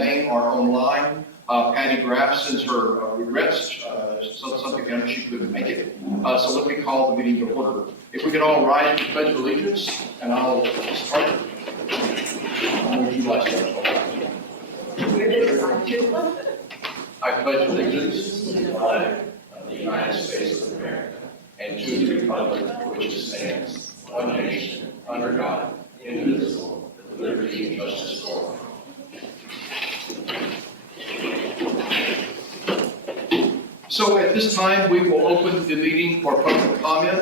remain are online. Patty Graff sends her regrets, something happened, she couldn't make it. So let me call the meeting to order. If we could all rise to pledge allegiance, and I'll start. Would you like to start? I pledge allegiance to the flag of the United States of America and to the republic for which it stands, one nation, under God, indivisible, with liberty and justice for all. So at this time, we will open the meeting for public comment.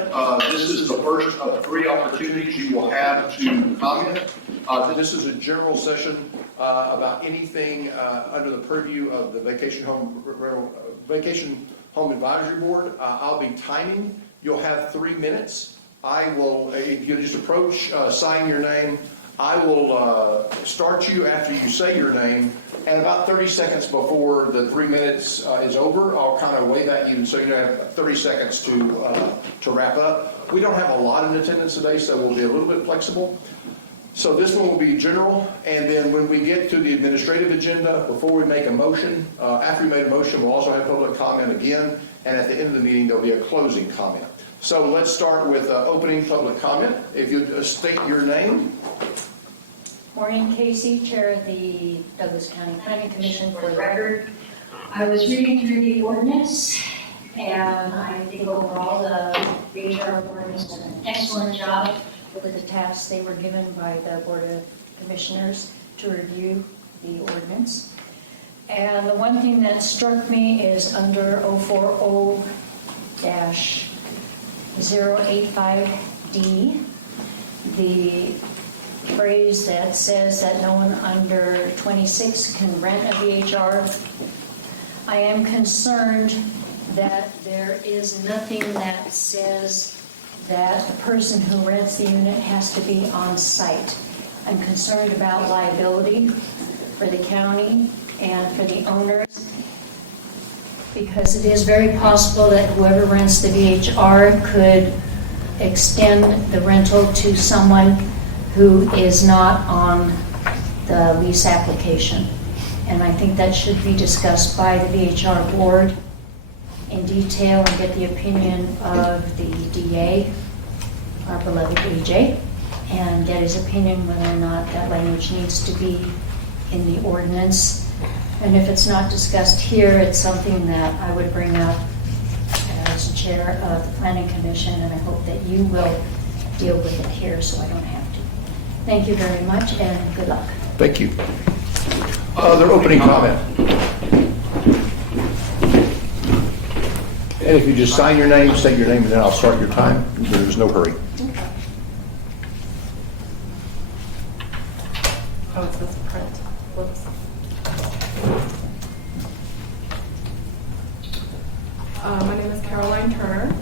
This is the first of 3 opportunities you will have to comment. This is a general session about anything under the purview of the Vacation Home Advisory Board. I'll be timing. You'll have 3 minutes. I will, if you just approach, sign your name. I will start you after you say your name, and about 30 seconds before the 3 minutes is over, I'll kind of wave at you, so you have 30 seconds to wrap up. We don't have a lot in attendance today, so we'll be a little bit flexible. So this one will be general, and then when we get to the administrative agenda, before we make a motion, after we made a motion, we'll also have public comment again, and at the end of the meeting, there'll be a closing comment. So let's start with opening public comment. If you state your name. Morning, Casey, Chair of the Douglas County Planning Commission. For the record, I was reading through the ordinance, and I think overall the VHR ordinance did an excellent job with the tasks they were given by the Board of Commissioners to review the ordinance. And the one thing that struck me is under 040-085D, the phrase that says that no one under 26 can rent a VHR. I am concerned that there is nothing that says that the person who rents the unit has to be on site. I'm concerned about liability for the county and for the owners, because it is very possible that whoever rents the VHR could extend the rental to someone who is not on the lease application. And I think that should be discussed by the VHR board in detail and get the opinion of the DA, our beloved AJ, and get his opinion whether or not that language needs to be in the ordinance. And if it's not discussed here, it's something that I would bring up as chair of the Planning Commission, and I hope that you will deal with it here so I don't have to. Thank you very much, and good luck. Thank you. Other opening comment. And if you just sign your name, state your name, and then I'll start your time. There's no hurry. Oh, it's this print. Whoops. My name is Caroline Turner.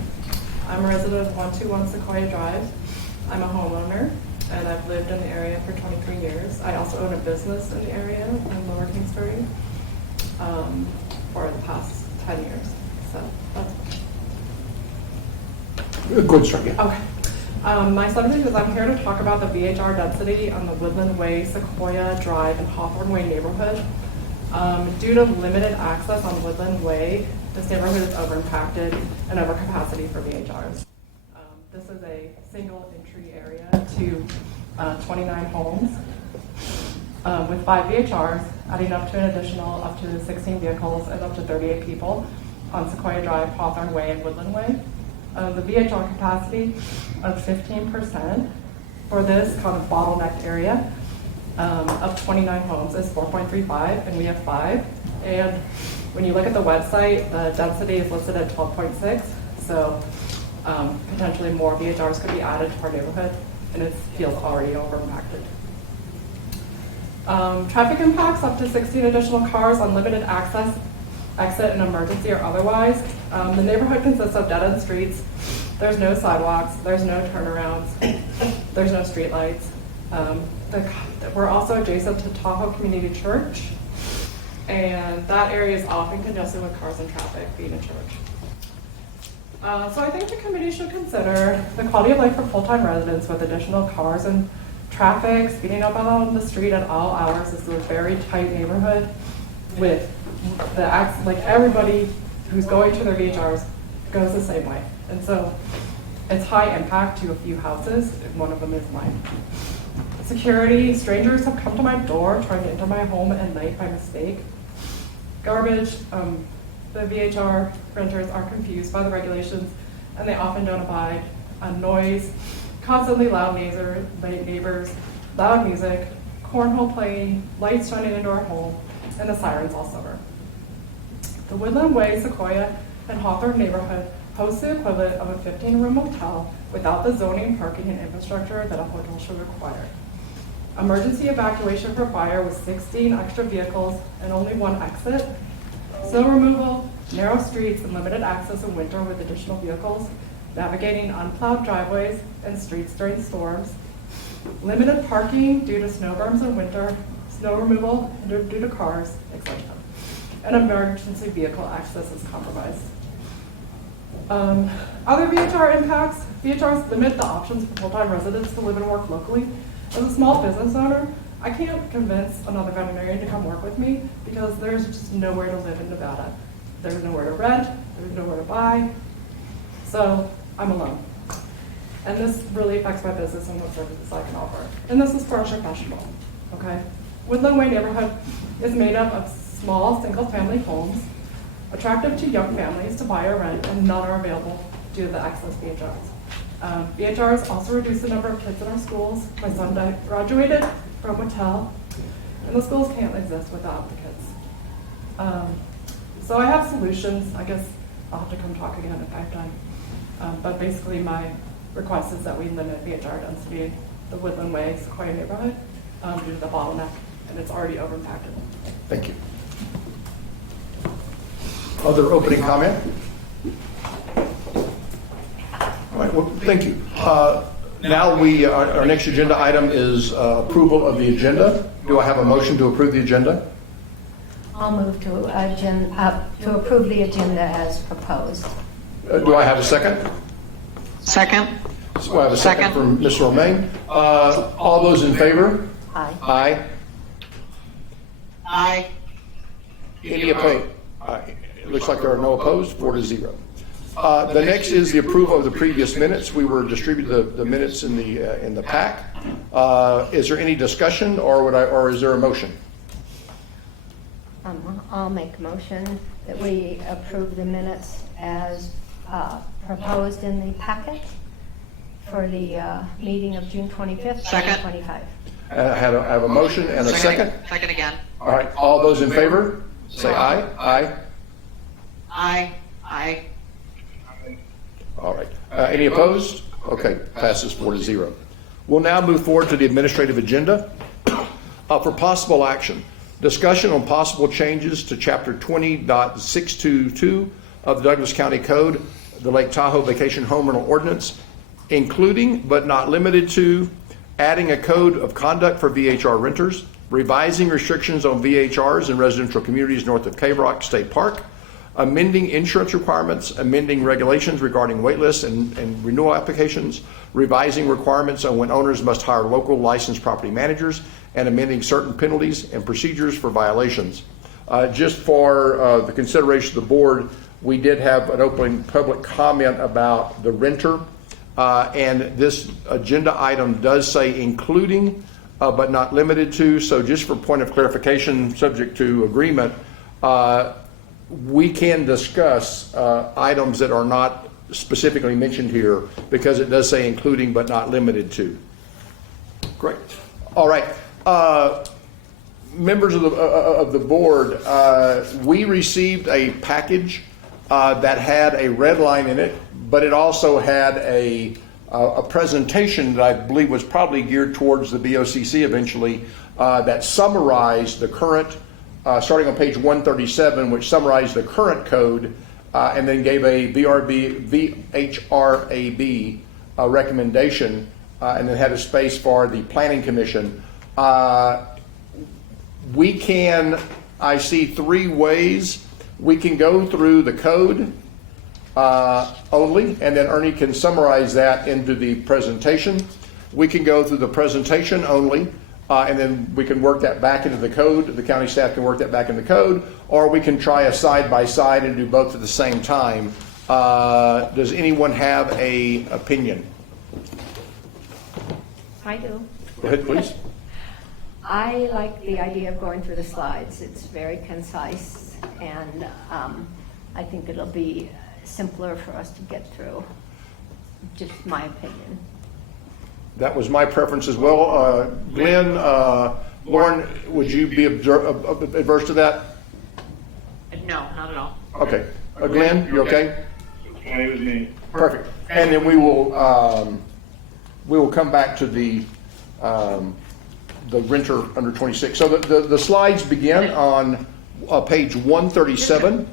I'm a resident of 121 Sequoia Drive. I'm a homeowner, and I've lived in the area for 23 years. I also own a business in the area in Lower Kingsbury for the past 10 years. So that's Go ahead, sir. Yeah. okay. My subject is I'm here to talk about the VHR density on the Woodland Way, Sequoia Drive, and Hawthorne Way neighborhood. Due to limited access on Woodland Way, this neighborhood is over-impacted and overcapacity for VHRs. This is a single entry area to 29 homes with 5 VHRs, adding up to an additional up to 16 vehicles and up to 38 people on Sequoia Drive, Hawthorne Way, and Woodland Way. The VHR capacity of 15% for this kind of bottlenecked area of 29 homes is 4.35, and we have 5. And when you look at the website, the density is listed at 12.6, so potentially more VHRs could be added to our neighborhood, and it feels already over-impacted. Traffic impacts up to 16 additional cars on limited access, exit, and emergency or otherwise. The neighborhood consists of dead-end streets. There's no sidewalks. There's no turnarounds. There's no streetlights. We're also adjacent to Tahoe Community Church, and that area is often congested with cars and traffic being in church. So I think the committee should consider the quality of life for full-time residents with additional cars and traffic, speeding up and out on the street at all hours. This is a very tight neighborhood with like everybody who's going to their VHRs goes the same way. And so it's high impact to a few houses, and one of them is mine. Security, strangers have come to my door trying to enter my home at night by mistake. Garbage, the VHR renters are confused by the regulations and they often don't abide on noise, constantly loud neighbors, loud music, cornhole playing, lights shining into our home, and the sirens all summer. The Woodland Way, Sequoia, and Hawthorne neighborhood hosts the equivalent of a 15-room motel without the zoning, parking, and infrastructure that a hotel should require. Emergency evacuation for fire with 16 extra vehicles and only one exit. Snow removal, narrow streets, and limited access in winter with additional vehicles. Navigating unplowed driveways and streets during storms. Limited parking due to snow berms in winter. Snow removal due to cars, etc. And emergency vehicle access is compromised. Other VHR impacts. VHRs limit the options for full-time residents to live and work locally. As a small business owner, I can't convince another veterinarian to come work with me because there's just nowhere to live in Nevada. There's nowhere to rent, there's nowhere to buy, so I'm alone. And this really affects my business and what services I can offer. And this is for a professional, okay? Woodland Way neighborhood is made up of small single-family homes, attractive to young families to buy or rent, and none are available due to the excess VHRs. VHRs also reduce the number of kids in our schools. My son graduated from Mattel, and the schools can't exist without the kids. So I have solutions. I guess I'll have to come talk again if I have time. But basically my request is that we limit VHR density in the Woodland Way, Sequoia neighborhood due to the bottleneck, and it's already over-impacted. Thank you. Other opening comment? All right, well, thank you. Now our next agenda item is approval of the agenda. Do I have a motion to approve the agenda? I'll move to approve the agenda as proposed. Do I have a second? Second. So I have a second from Ms. Romaine. All those in favor? Aye. Aye. Aye. Any opposed? It looks like there are no opposed, 4-0. The next is the approval of the previous minutes. We were distributed the minutes in the pack. Is there any discussion, or is there a motion? I'll make a motion that we approve the minutes as proposed in the packet for the meeting of June 25th, Second. 2025. I have a motion and a second. Second again. All right, all those in favor, say aye. Aye. Aye. Aye. All right. Any opposed? Okay, passes 4-0. We'll now move forward to the administrative agenda. For possible action, discussion on possible changes to Chapter 20.622 of the Douglas County Code, the Lake Tahoe Vacation Home Rental Ordinance, including but not limited to adding a code of conduct for VHR renters, revising restrictions on VHRs in residential communities north of Cave Rock State Park, amending insurance requirements, amending regulations regarding waitlists and renewal applications, revising requirements on when owners must hire local licensed property managers, and amending certain penalties and procedures for violations. Just for the consideration of the board, we did have an open public comment about the renter, and this agenda item does say including but not limited to. So just for point of clarification, subject to agreement, we can discuss items that are not specifically mentioned here because it does say including but not limited to. Great. All right. Members of the board, we received a package that had a red line in it, but it also had a presentation that I believe was probably geared towards the BOCC eventually that summarized the current, starting on page 137, which summarized the current code and then gave a VHRAB recommendation and then had a space for the Planning Commission. We can, I see 3 ways. We can go through the code only, and then Ernie can summarize that into the presentation. we can go through the presentation only, and then we can work that back into the code. The county staff can work that back in the code, or we can try a side-by-side and do both at the same time. Does anyone have a opinion? I do. Go ahead, please. I like the idea of going through the slides. It's very concise, and I think it'll be simpler for us to get through. Just my opinion. That was my preference as well. Glenn, Lauren, would you be adverse to that? No, not at all. Okay. Glenn, you okay? Okay with me. Perfect. And then we will come back to the renter under 26. So the slides begin on page 137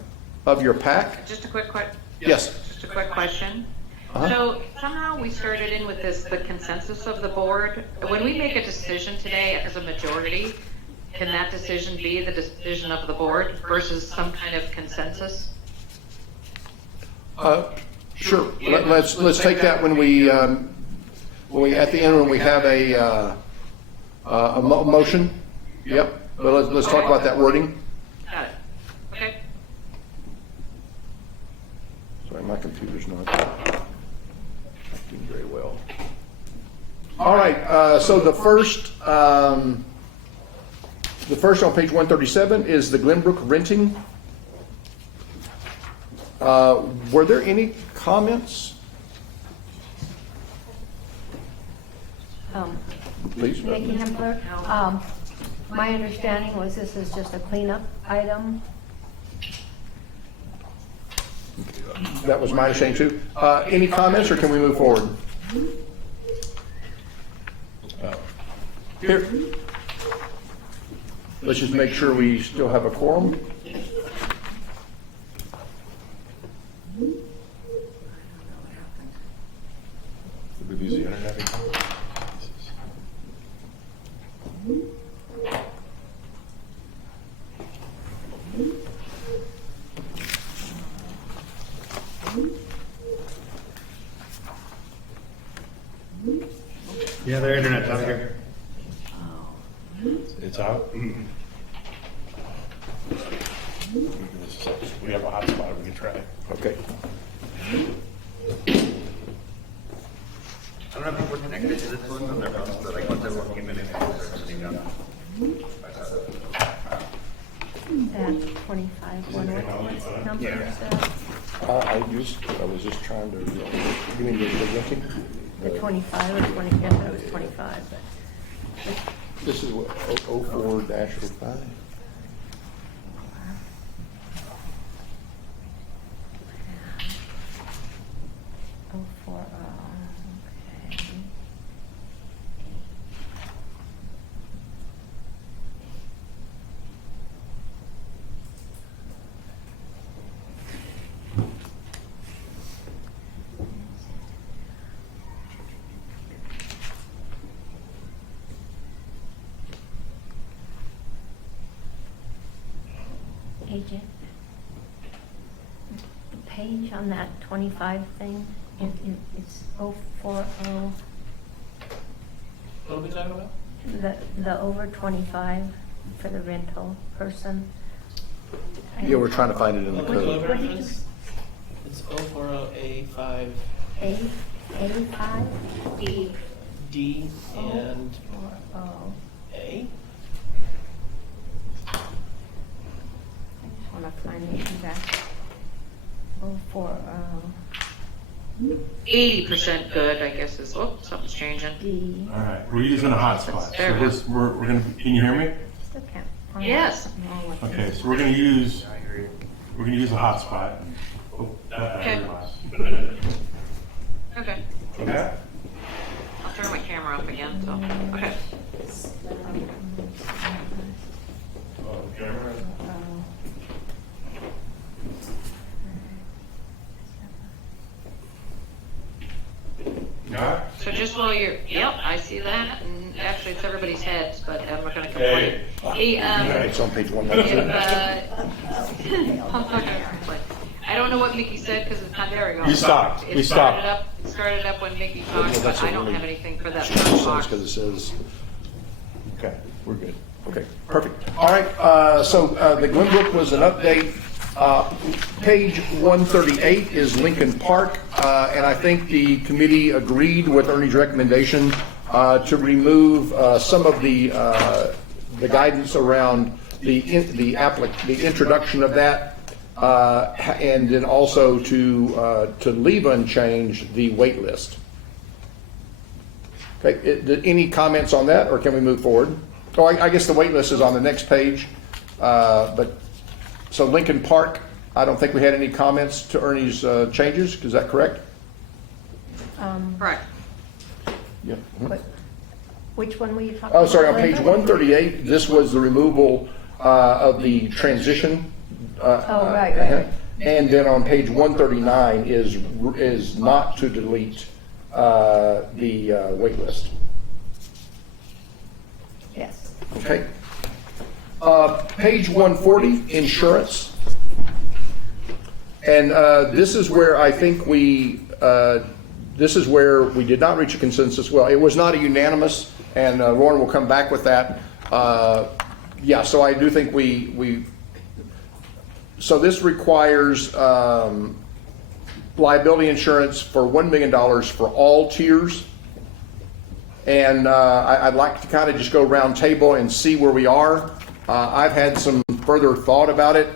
of your pack. Just a quick question. Yes. Just a quick question. Uh-huh. So somehow we started in with the consensus of the board. When we make a decision today as a majority, can that decision be the decision of the board versus some kind of consensus? Sure. Let's take that when we at the end when we have a motion. Yep. But let's talk about that wording. Got it. Okay. Sorry, my computer's not acting very well. All right. So the first on page 137 is the Glenbrook renting. Were there any comments? Please. Nikki Hempler, my understanding was this is just a cleanup item. That was my understanding too. Any comments, or can we move forward? Here. Let's just make sure we still have a quorum. Did we lose the internet again? Yeah, their internet's out here. It's out? We have a hotspot, we can try. Okay. I don't know if we're connected to this one on their phone, but like once everyone came in and everything done. That 25, what number is that? I was just trying to, give me the renting. The 25 or 20, yes, that was 25, but This is what, 04-05? oh, okay. AJ, the page on that 25 thing, it's 040, What are we talking about? the over 25 for the rental person. Yeah, we're trying to find it in the What did code. you reference? It's 040A5D A5? and 040. A. I just want to find the exact. 040 80% good, I guess is, oh, something's changing. D. All right, we're using a hotspot. There So we this, we're gonna, can you hear me? Still can't find Yes. what's wrong with Okay, this. so we're gonna use a hotspot. Oh, that Okay. realized. Okay. Okay. I'll turn my camera up again, so, okay. Oh, camera. Got it? So just while you're, yep, I see that, and actually it's everybody's heads, but I'm not gonna Hey. complain. Hey, It's on page if, 119. I don't know what Mickey said because it's not, there we go. You stopped. It We stopped. started up when Mickey talked, Well, but that's I a don't really have anything for that strange first sense box. because it says, okay, we're good. Okay, perfect. All right, so the Glenbrook was an update. Page 138 is Lincoln Park, and I think the committee agreed with Ernie's recommendation to remove some of the guidance around the introduction of that, and then also to leave unchanged the wait list. Okay, any comments on that, or can we move forward? Oh, I guess the wait list is on the next page, but, so Lincoln Park, I don't think we had any comments to Ernie's changes, is that correct? Correct. Yeah. Which one were you talking about? Oh, sorry, on page Linda? 138, this was the removal of the transition. Right. And then on page 139 is not to delete the wait list. Yes. Okay. Page 140, insurance. And this is where I think this is where we did not reach a consensus. Well, it was not a unanimous, and Lauren will come back with that. Yeah, so I do think so this requires liability insurance for $1 million for all tiers. And I'd like to kind of just go round table and see where we are. I've had some further thought about it.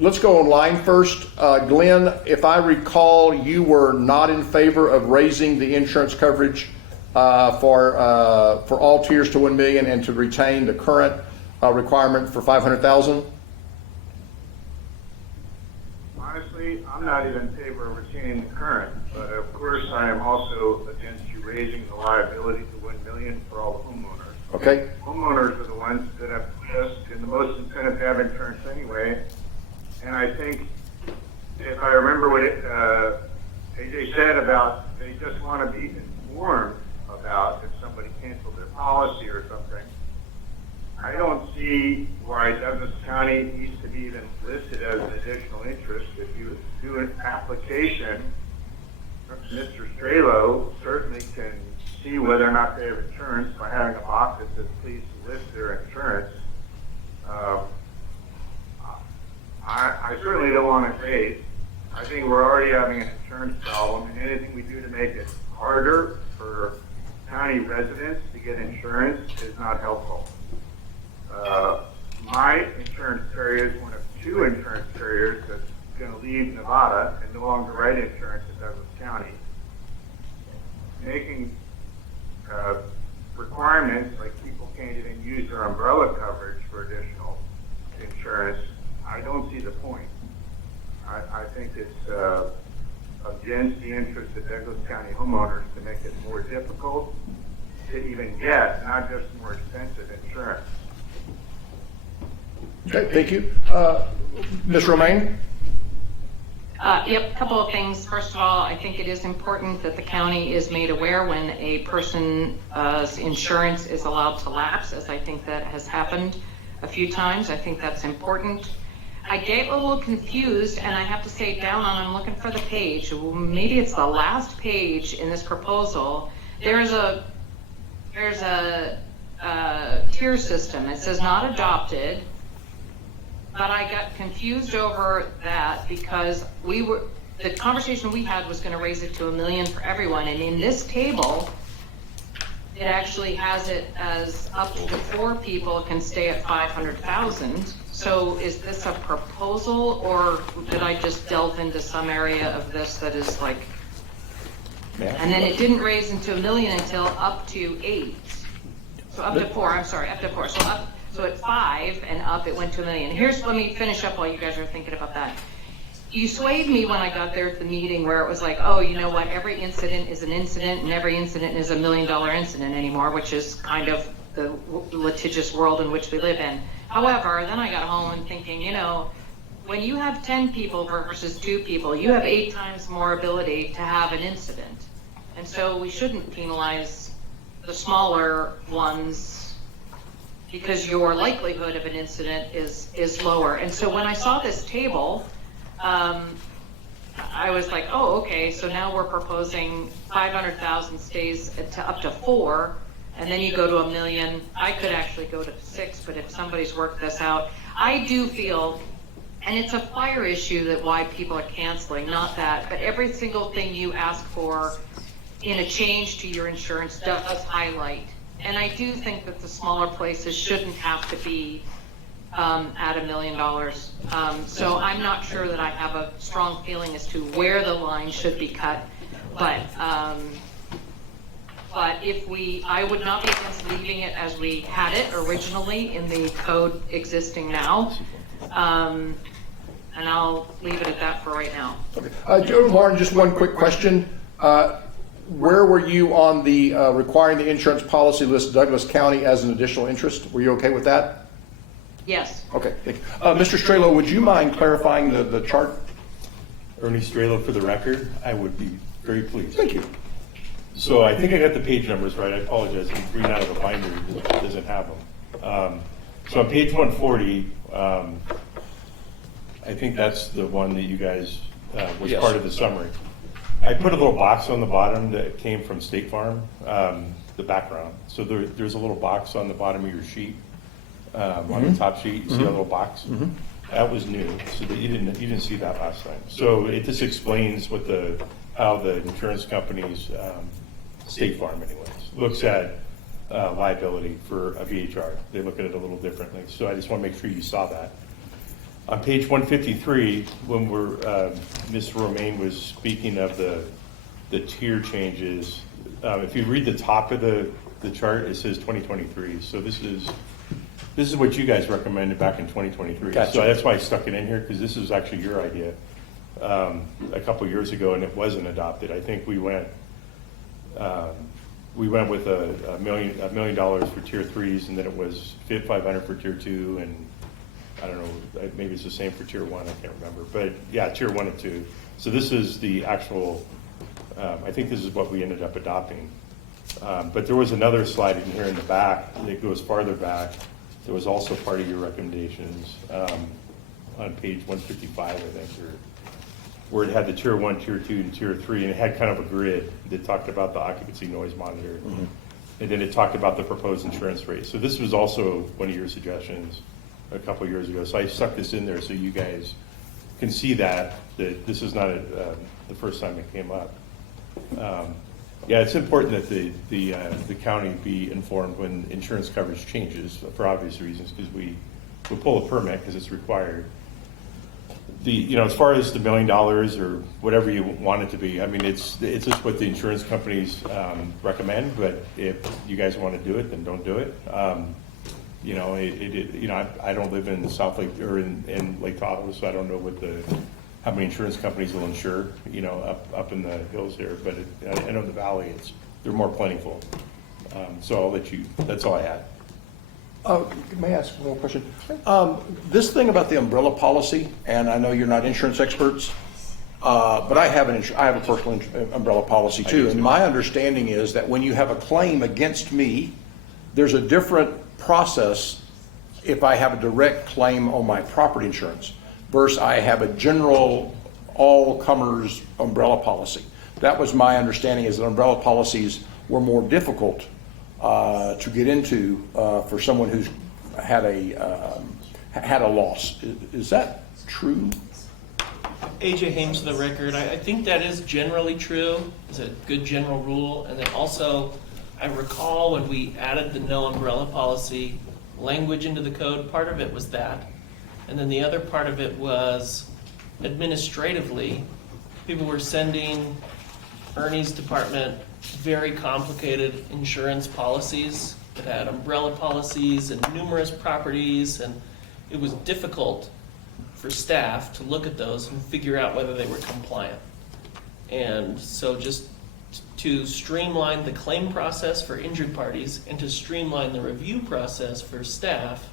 Let's go online first. Glenn, if I recall, you were not in favor of raising the insurance coverage for all tiers to $1 million and to retain the current requirement for $500,000. Honestly, I'm not even in favor of retaining the current, but of course I am also against you raising the liability to $1 million for all the homeowners. Okay. Homeowners are the ones that have just and the most incentive to have insurance anyway. And I think, if I remember what AJ said about they just want to be informed about if somebody canceled their policy or something, I don't see why Douglas County needs to be even listed as an additional interest. If you do an application, Mr. Strelo certainly can see whether or not they have insurance by having a box that says please list their insurance. I certainly don't want to raise. I think we're already having an insurance problem, and anything we do to make it harder for county residents to get insurance is not helpful. My insurance carrier is one of two insurance carriers that's going to leave Nevada and no longer write insurance in Douglas County. Making requirements like people can't even use their umbrella coverage for additional insurance, I don't see the point. I think it's against the interest of Douglas County homeowners to make it more difficult to even get, not just more expensive insurance. Okay, thank you. Ms. Romaine? Yep, a couple of things. First of all, I think it is important that the county is made aware when a person's insurance is allowed to lapse, as I think that has happened a few times. I think that's important. I get a little confused, and I have to say I'm looking for the page. Maybe it's the last page in this proposal. There's a tier system. It says not adopted. But I got confused over that because the conversation we had was going to raise it to $1 million for everyone. And in this table, it actually has it as up to 4 people can stay at 500,000. So is this a proposal, or did I just delve into some area of this that is like, and then it didn't raise into $1 million until up to 8. So up to 4, I'm sorry, up to 4. So at 5 and up, it went to $1 million. Let me finish up while you guys are thinking about that. You swayed me when I got there at the meeting where it was like, oh, you know what, every incident is an incident and every incident is $1 million incident anymore, which is kind of the litigious world in which we live in. However, then I got home and thinking, when you have 10 people versus 2 people, you have 8 times more ability to have an incident. And so we shouldn't penalize the smaller ones because your likelihood of an incident is lower. And so when I saw this table, I was like, oh, okay, so now we're proposing 500,000 stays to up to 4, and then you go to $1 million. I could actually go to 6, but if somebody's worked this out, I do feel, and it's a fire issue that why people are canceling, not that, but every single thing you ask for in a change to your insurance does highlight. And I do think that the smaller places shouldn't have to be at $1 million. So I'm not sure that I have a strong feeling as to where the line should be cut, but I would not be against leaving it as we had it originally in the code existing now. And I'll leave it at that for right now. Joe, Lauren, just one quick question. Where were you on the requiring the insurance policy list Douglas County as an additional interest? Were you okay with that? Yes. Okay, thank you. Mr. Strelo, would you mind clarifying the chart? Ernie Strelo for the record, I would be very pleased. Thank you. So I think I got the page numbers right. I apologize. I'm reading out of a binder that doesn't have them. So on page 140, I think that's the one that you guys was Yes. part of the summary. I put a little box on the bottom that came from State Farm, the background. So there's a little box on the bottom of your sheet, on the top sheet. You see a little box? That was new, so that you didn't see that last time. So it just explains what how the insurance companies, State Farm anyways, looks at liability for a VHR. They look at it a little differently. So I just want to make sure you saw that. On page 153, when Ms. Romaine was speaking of the tier changes, if you read the top of the chart, it says 2023. So this is what you guys recommended back in 2023. Gotcha. So that's why I stuck it in here, because this is actually your idea a couple years ago, and it wasn't adopted. I think we went with $1 million for tier 3s, and then it was $500 for tier 2, and I don't know, maybe it's the same for tier 1, I can't remember. But yeah, tier 1 and 2. So this is the actual, I think this is what we ended up adopting. But there was another slide in here in the back that goes farther back. There was also part of your recommendations on page 155, I think, where it had the tier 1, tier 2, and tier 3, and it had kind of a grid that talked about the occupancy noise monitor. And then it talked about the proposed insurance rate. So this was also one of your suggestions a couple years ago. So I stuck this in there so you guys can see that this is not the first time it came up. Yeah, it's important that the county be informed when insurance coverage changes for obvious reasons, because we pull a permit because it's required. As far as the $1 million or whatever you want it to be, I mean, it's just what the insurance companies recommend. But if you guys want to do it, then don't do it. I don't live in South Lake or in Lake Tahoe, so I don't know how many insurance companies will insure, up in the hills here. But I know the valley, they're more plentiful. So I'll let you. That's all I had. May I ask one more question? This thing about the umbrella policy, and I know you're not insurance experts, but I have a personal umbrella policy too. And my understanding is that when you have a claim against me, there's a different process if I have a direct claim on my property insurance versus I have a general all-comers umbrella policy. That was my understanding, is that umbrella policies were more difficult to get into for someone who's had a loss. Is that true? AJ Hames for the record. I think that is generally true. It's a good general rule. And then also, I recall when we added the no umbrella policy language into the code, part of it was that. And then the other part of it was administratively, people were sending Ernie's department very complicated insurance policies that had umbrella policies and numerous properties, and it was difficult for staff to look at those and figure out whether they were compliant. And so just to streamline the claim process for injured parties and to streamline the review process for staff,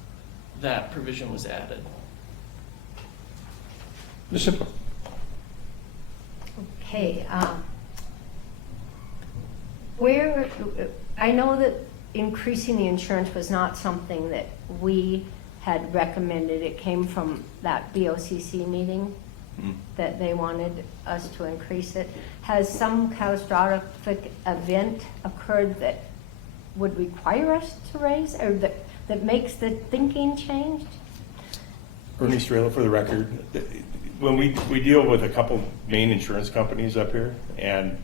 that provision was added. Just simple. Okay, I know that increasing the insurance was not something that we had recommended. It came from that BOCC meeting. that they wanted us to increase it. Has some catastrophic event occurred that would require us to raise, or that makes the thinking changed? Ernie Strela, for the record, when we deal with a couple main insurance companies up here, and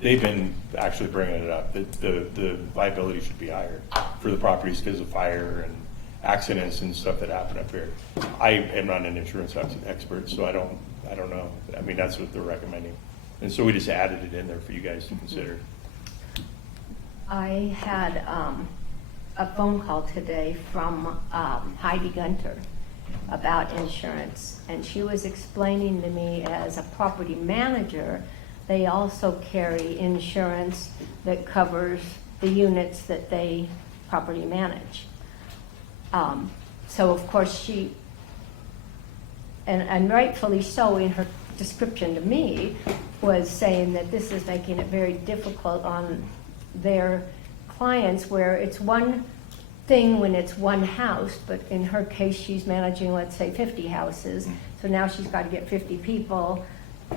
they've been actually bringing it up, that the liability should be higher for the properties because of fire and accidents and stuff that happen up here. I am not an insurance expert, so I don't know. I mean, that's what they're recommending. And so we just added it in there for you guys to consider. I had a phone call today from Heidi Gunter about insurance, and she was explaining to me, as a property manager, they also carry insurance that covers the units that they property manage. So of course she, and rightfully so, in her description to me, was saying that this is making it very difficult on their clients, where it's one thing when it's one house, but in her case, she's managing, let's say, 50 houses. So now she's got to get 50 people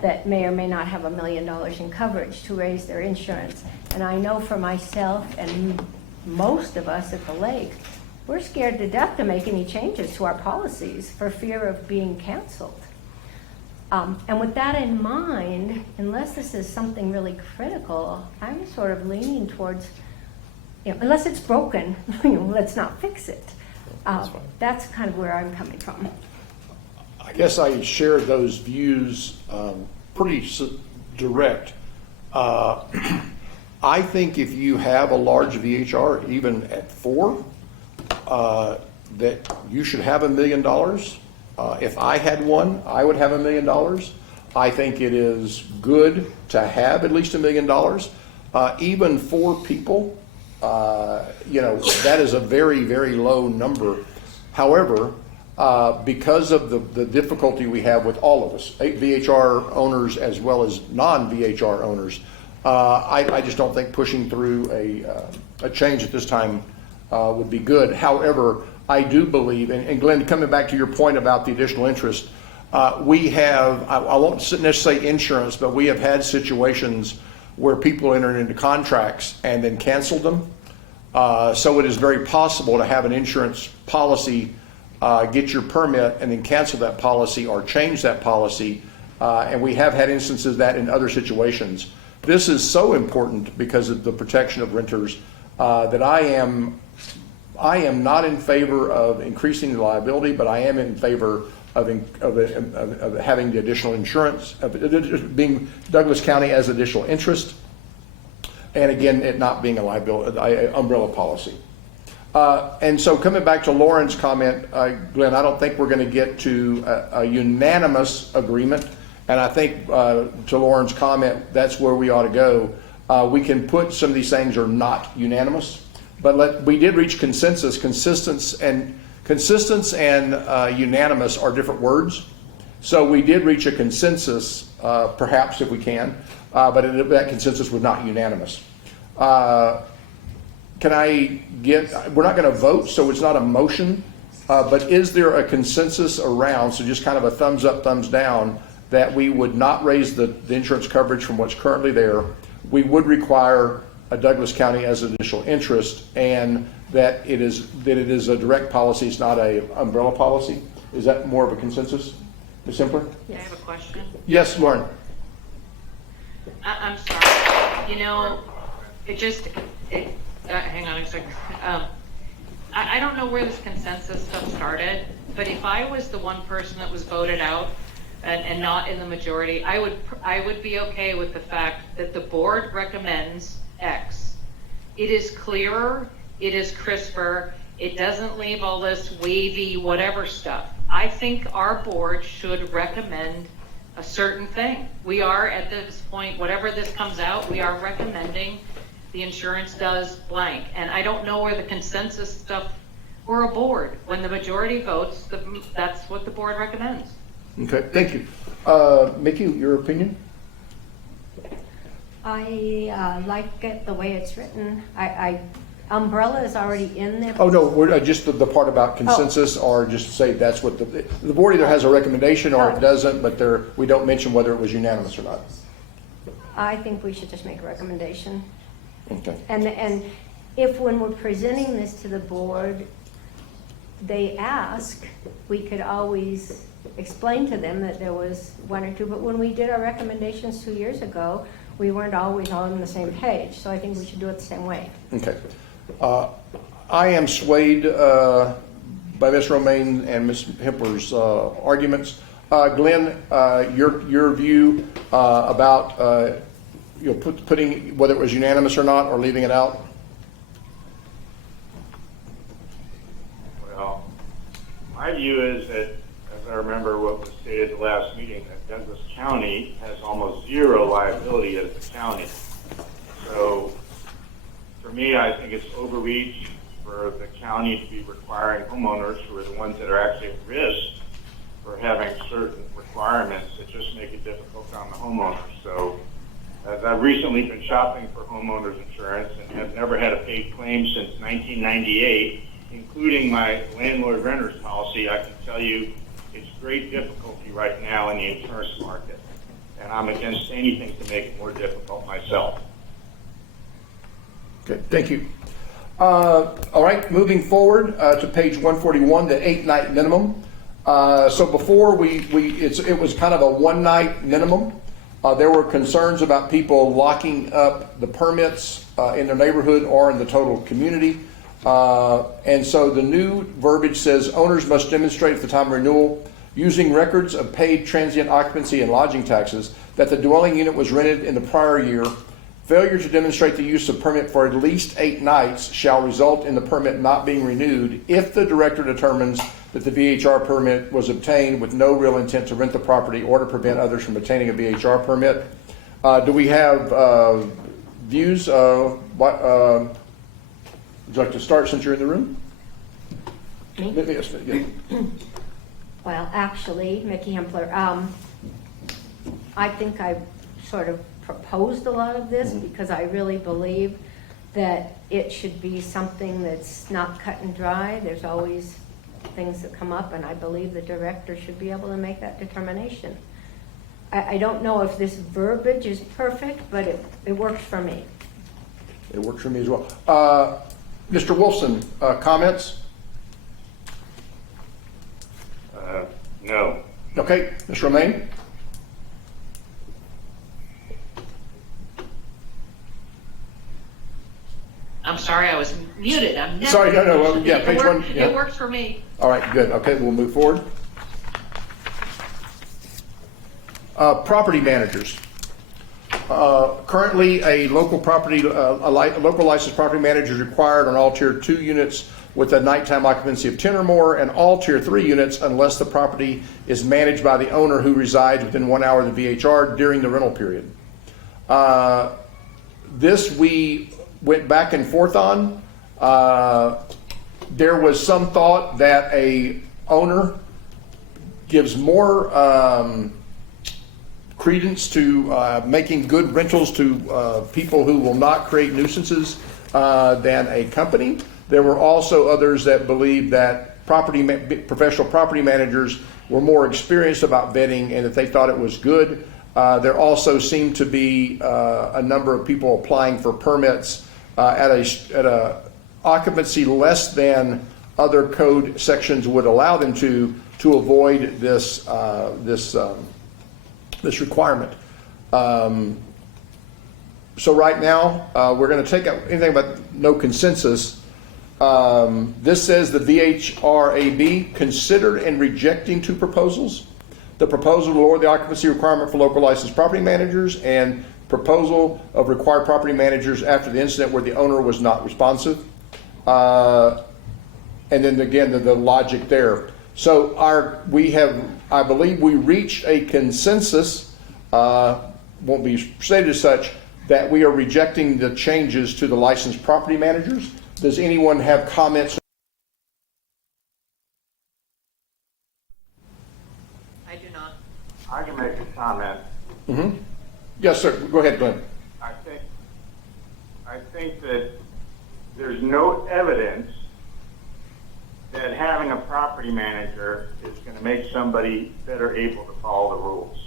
that may or may not have $1 million in coverage to raise their insurance. And I know for myself and most of us at the lake, we're scared to death to make any changes to our policies for fear of being canceled. And with that in mind, unless this is something really critical, I'm sort of leaning towards, unless it's broken, let's not fix it. That's kind of where I'm coming from. I guess I share those views pretty direct. I think if you have a large VHR, even at 4, that you should have $1 million. If I had one, I would have $1 million. I think it is good to have at least $1 million. Even 4 people, that is a very, very low number. However, because of the difficulty we have with all of us, VHR owners as well as non-VHR owners, I just don't think pushing through a change at this time would be good. However, I do believe, and Glenn, coming back to your point about the additional interest, we have, I won't necessarily say insurance, but we have had situations where people entered into contracts and then canceled them. So it is very possible to have an insurance policy, get your permit, and then cancel that policy or change that policy. And we have had instances of that in other situations. This is so important because of the protection of renters that I am not in favor of increasing the liability, but I am in favor of having the additional insurance, of being Douglas County as additional interest, and again, it not being a liability, umbrella policy. And so coming back to Lauren's comment, Glenn, I don't think we're going to get to a unanimous agreement. And I think to Lauren's comment, that's where we ought to go. We can put some of these things are not unanimous, but we did reach consensus. Consistence and unanimous are different words. So we did reach a consensus, perhaps if we can, but that consensus was not unanimous. We're not going to vote, so it's not a motion, but is there a consensus around, so just kind of a thumbs up, thumbs down, that we would not raise the insurance coverage from what's currently there? We would require a Douglas County as additional interest, and that it is a direct policy, it's not a umbrella policy. Is that more of a consensus? Ms. Simpler? I have a question. Yes, Lauren. I'm sorry. Hang on a second. I don't know where this consensus stuff started, but if I was the one person that was voted out and not in the majority, I would be okay with the fact that the board recommends X. It is clearer, it is crisper, it doesn't leave all this wavy whatever stuff. I think our board should recommend a certain thing. We are at this point, whatever this comes out, we are recommending the insurance does blank. And I don't know where the consensus stuff, we're a board. When the majority votes, that's what the board recommends. Okay, thank you. Mickey, your opinion? I like it the way it's written. I umbrella is already in there. Oh, no, we're, just the part about consensus, or just say that's what the board either has a recommendation or it doesn't, but we don't mention whether it was unanimous or not. I think we should just make a recommendation. Okay. And if when we're presenting this to the board, they ask, we could always explain to them that there was one or two, but when we did our recommendations 2 years ago, we weren't always on the same page, so I think we should do it the same way. Okay. I am swayed by Ms. Romaine and Ms. Hippler's arguments. Glenn, your view about putting whether it was unanimous or not, or leaving it out? Well, my view is that, as I remember what was stated at the last meeting, that Douglas County has almost zero liability as a county. So, for me, I think it's overreach for the county to be requiring homeowners, who are the ones that are actually at risk, for having certain requirements that just make it difficult on the homeowners. So, as I've recently been shopping for homeowners insurance and have never had a paid claim since 1998, including my landlord-renter's policy, I can tell you it's great difficulty right now in the insurance market. And I'm against anything to make it more difficult myself. Okay, thank you. All right, moving forward to page 141, the 8-night minimum. So before it was kind of a 1-night minimum. There were concerns about people locking up the permits in their neighborhood or in the total community. And so the new verbiage says owners must demonstrate at the time of renewal, using records of paid transient occupancy and lodging taxes, that the dwelling unit was rented in the prior year. Failure to demonstrate the use of permit for at least 8 nights shall result in the permit not being renewed if the director determines that the VHR permit was obtained with no real intent to rent the property or to prevent others from obtaining a VHR permit. Do we have views? Would you like to start since you're in the room? Me? Yes, yeah. Well, actually, Mickey Hempler, I think I sort of proposed a lot of this because I really believe that it should be something that's not cut and dry. There's always things that come up, and I believe the director should be able to make that determination. I don't know if this verbiage is perfect, but it works for me. It works for me as well. Mr. Wolfson, comments? No. Okay, Ms. Romaine? I'm sorry, I was muted. I'm never. Sorry, no, yeah, page one. Yeah. It works for me. All right, good. Okay, we'll move forward. Property managers. Currently, a local licensed property manager is required on all Tier 2 units with a nighttime occupancy of 10 or more, and all Tier 3 units unless the property is managed by the owner who resides within 1 hour of the VHR during the rental period. This we went back and forth on. There was some thought that a owner gives more credence to making good rentals to people who will not create nuisances than a company. There were also others that believed that professional property managers were more experienced about vetting and that they thought it was good. There also seemed to be a number of people applying for permits at a occupancy less than other code sections would allow them to avoid this this requirement. So right now we're going to take out anything about no consensus. This says the VHRAB considered and rejecting 2 proposals. The proposal to lower the occupancy requirement for local licensed property managers and proposal of required property managers after the incident where the owner was not responsive. And then again, the logic there. So I believe we reached a consensus, won't be stated as such, that we are rejecting the changes to the licensed property managers. Does anyone have comments? I do not. I can make a comment. Yes, sir. Go ahead, Glenn. I think that there's no evidence that having a property manager is going to make somebody better able to follow the rules.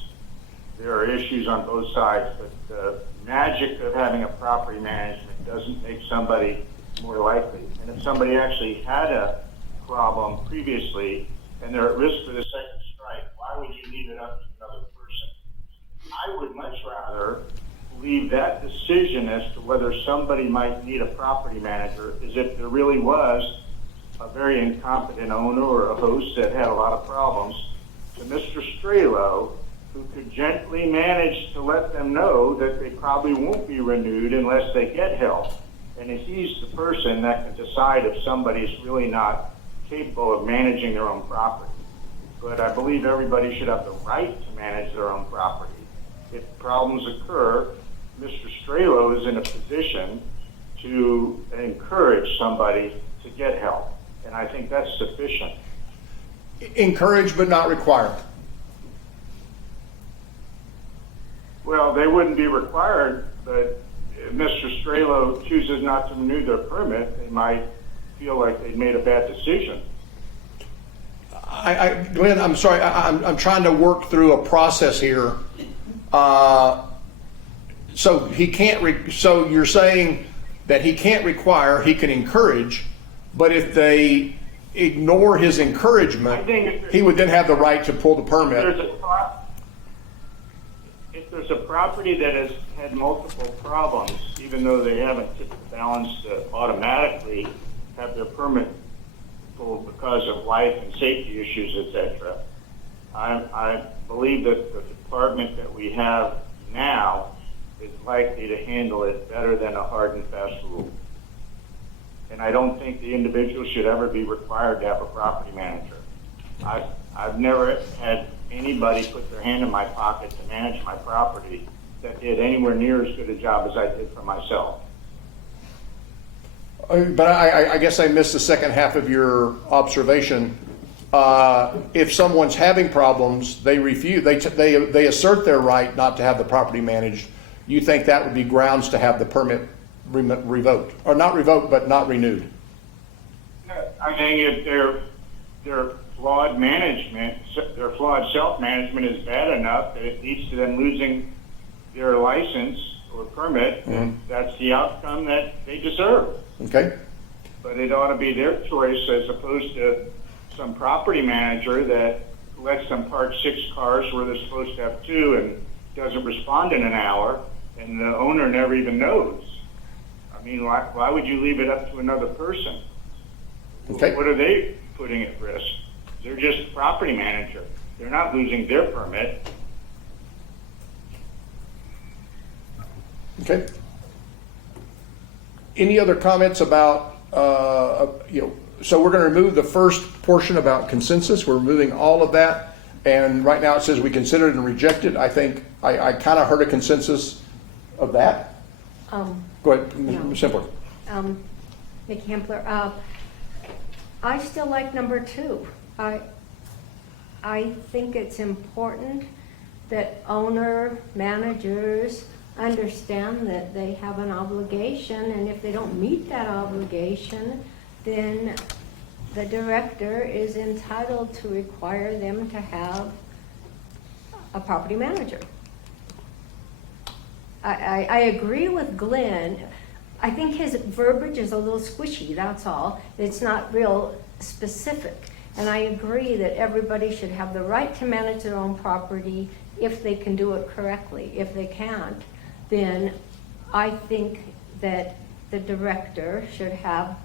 There are issues on both sides, but the magic of having a property management doesn't make somebody more likely. And if somebody actually had a problem previously and they're at risk for the second strike, why would you leave it up to another person? I would much rather leave that decision as to whether somebody might need a property manager as if there really was a very incompetent owner or a host that had a lot of problems, to Mr. Strelo, who could gently manage to let them know that they probably won't be renewed unless they get help. And if he's the person that can decide if somebody's really not capable of managing their own property. But I believe everybody should have the right to manage their own property. If problems occur, Mr. Strelo is in a position to encourage somebody to get help. And I think that's sufficient. Encourage but not require. Well, they wouldn't be required, but if Mr. Strelo chooses not to renew their permit, they might feel like they made a bad decision. Glenn, I'm sorry, I'm trying to work through a process here. So he can't, so you're saying that he can't require, he can encourage, but if they ignore his encouragement, he would then have the right to pull the permit. If there's a property that has had multiple problems, even though they haven't tipped the balance to automatically have their permit pulled because of life and safety issues, etc., I believe that the department that we have now is likely to handle it better than a hard and fast rule. And I don't think the individual should ever be required to have a property manager. I've never had anybody put their hand in my pocket to manage my property that did anywhere near as good a job as I did for myself. But I guess I missed the second half of your observation. If someone's having problems, they refuse, they assert their right not to have the property managed. You think that would be grounds to have the permit revoked, or not revoked, but not renewed? I think if their flawed management, their flawed self-management is bad enough that it leads to them losing their license or permit, that's the outcome that they deserve. Okay. But it ought to be their choice as opposed to some property manager that lets them park 6 cars where they're supposed to have 2 and doesn't respond in an hour, and the owner never even knows. I mean, why would you leave it up to another person? Okay. What are they putting at risk? They're just a property manager. They're not losing their permit. Okay. Any other comments about, so we're going to remove the first portion about consensus. We're removing all of that. And right now it says we consider it and reject it. I think I kind of heard a consensus of that. Go ahead, No. simply. Nikki Hempler, I still like number 2. I think it's important that owner managers understand that they have an obligation, and if they don't meet that obligation, then the director is entitled to require them to have a property manager. I agree with Glenn. I think his verbiage is a little squishy, that's all. It's not real specific. And I agree that everybody should have the right to manage their own property if they can do it correctly. If they can't, then I think that the director should have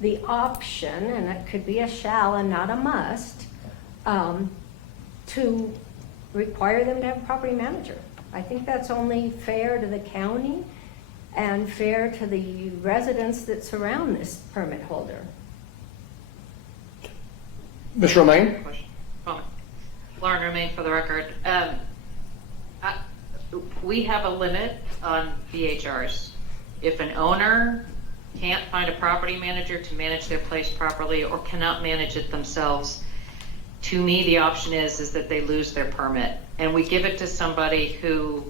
the option, and it could be a shall and not a must, to require them to have a property manager. I think that's only fair to the county and fair to the residents that surround this permit holder. Ms. Romaine? Lauren Romaine for the record. We have a limit on VHRs. If an owner can't find a property manager to manage their place properly or cannot manage it themselves, to me, the option is that they lose their permit. And we give it to somebody who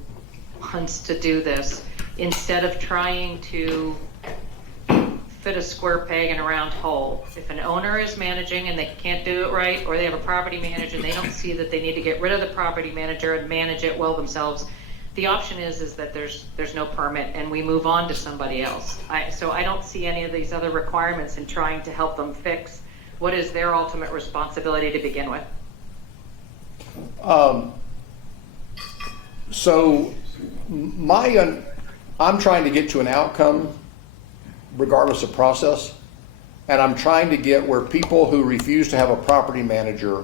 wants to do this instead of trying to fit a square peg in a round hole. If an owner is managing and they can't do it right, or they have a property manager and they don't see that they need to get rid of the property manager and manage it well themselves, the option is that there's no permit and we move on to somebody else. So I don't see any of these other requirements in trying to help them fix what is their ultimate responsibility to begin with. So I'm trying to get to an outcome regardless of process. And I'm trying to get where people who refuse to have a property manager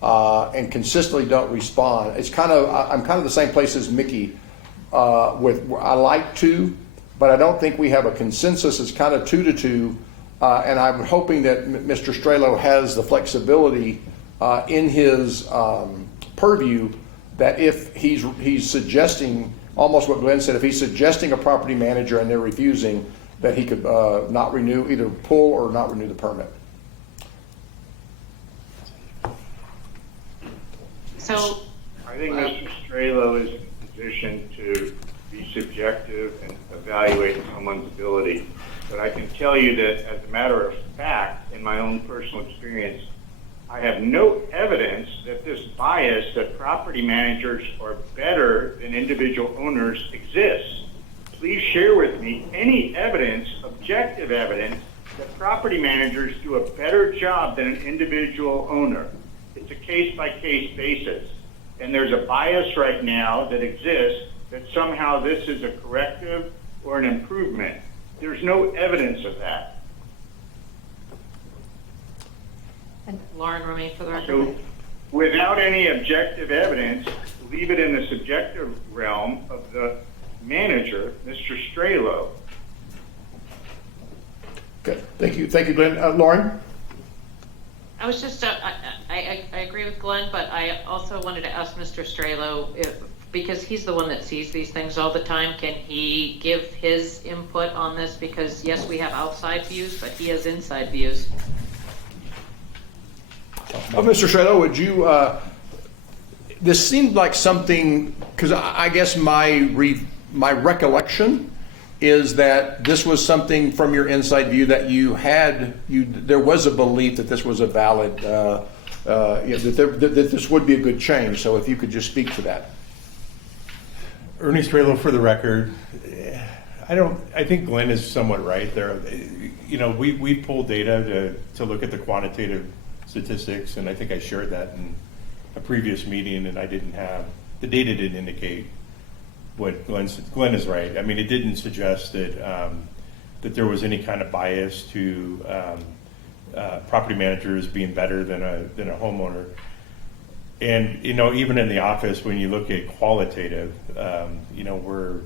and consistently don't respond, I'm kind of the same place as Mickey I like to, but I don't think we have a consensus. It's kind of 2-2. And I'm hoping that Mr. Strelo has the flexibility in his purview that if he's suggesting, almost what Glenn said, if he's suggesting a property manager and they're refusing, that he could not renew, either pull or not renew the permit. So I think Mr. Strelo is in a position to be subjective and evaluate someone's ability. But I can tell you that, as a matter of fact, in my own personal experience, I have no evidence that this bias that property managers are better than individual owners exists. Please share with me any evidence, objective evidence, that property managers do a better job than an individual owner. It's a case-by-case basis. And there's a bias right now that exists that somehow this is a corrective or an improvement. There's no evidence of that. Lauren Romaine for the record. So without any objective evidence, leave it in the subjective realm of the manager, Mr. Strelo. Okay, thank you, Glenn. Lauren? I was just, I agree with Glenn, but I also wanted to ask Mr. Strelo, because he's the one that sees these things all the time, can he give his input on this? Because yes, we have outside views, but he has inside views. Mr. Strelo, would you, this seemed like something, because I guess my recollection is that this was something from your inside view that there was a belief that this was a valid, that this would be a good change. So if you could just speak to that. Ernie Strelo, for the record, I think Glenn is somewhat right there. We pulled data to look at the quantitative statistics, and I think I shared that in a previous meeting, and the data didn't indicate what Glenn is right. I mean, it didn't suggest that there was any kind of bias to property managers being better than a homeowner. And even in the office, when you look at qualitative, we're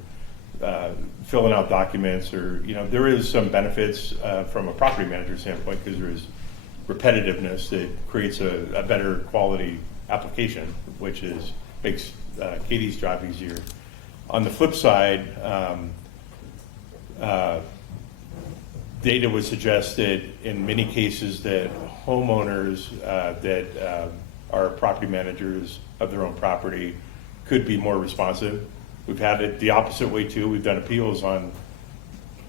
filling out documents, or there is some benefits from a property manager standpoint, because there is repetitiveness that creates a better quality application, which makes Katie's job easier. On the flip side, data would suggest that in many cases that homeowners that are property managers of their own property could be more responsive. We've had it the opposite way too. We've done appeals on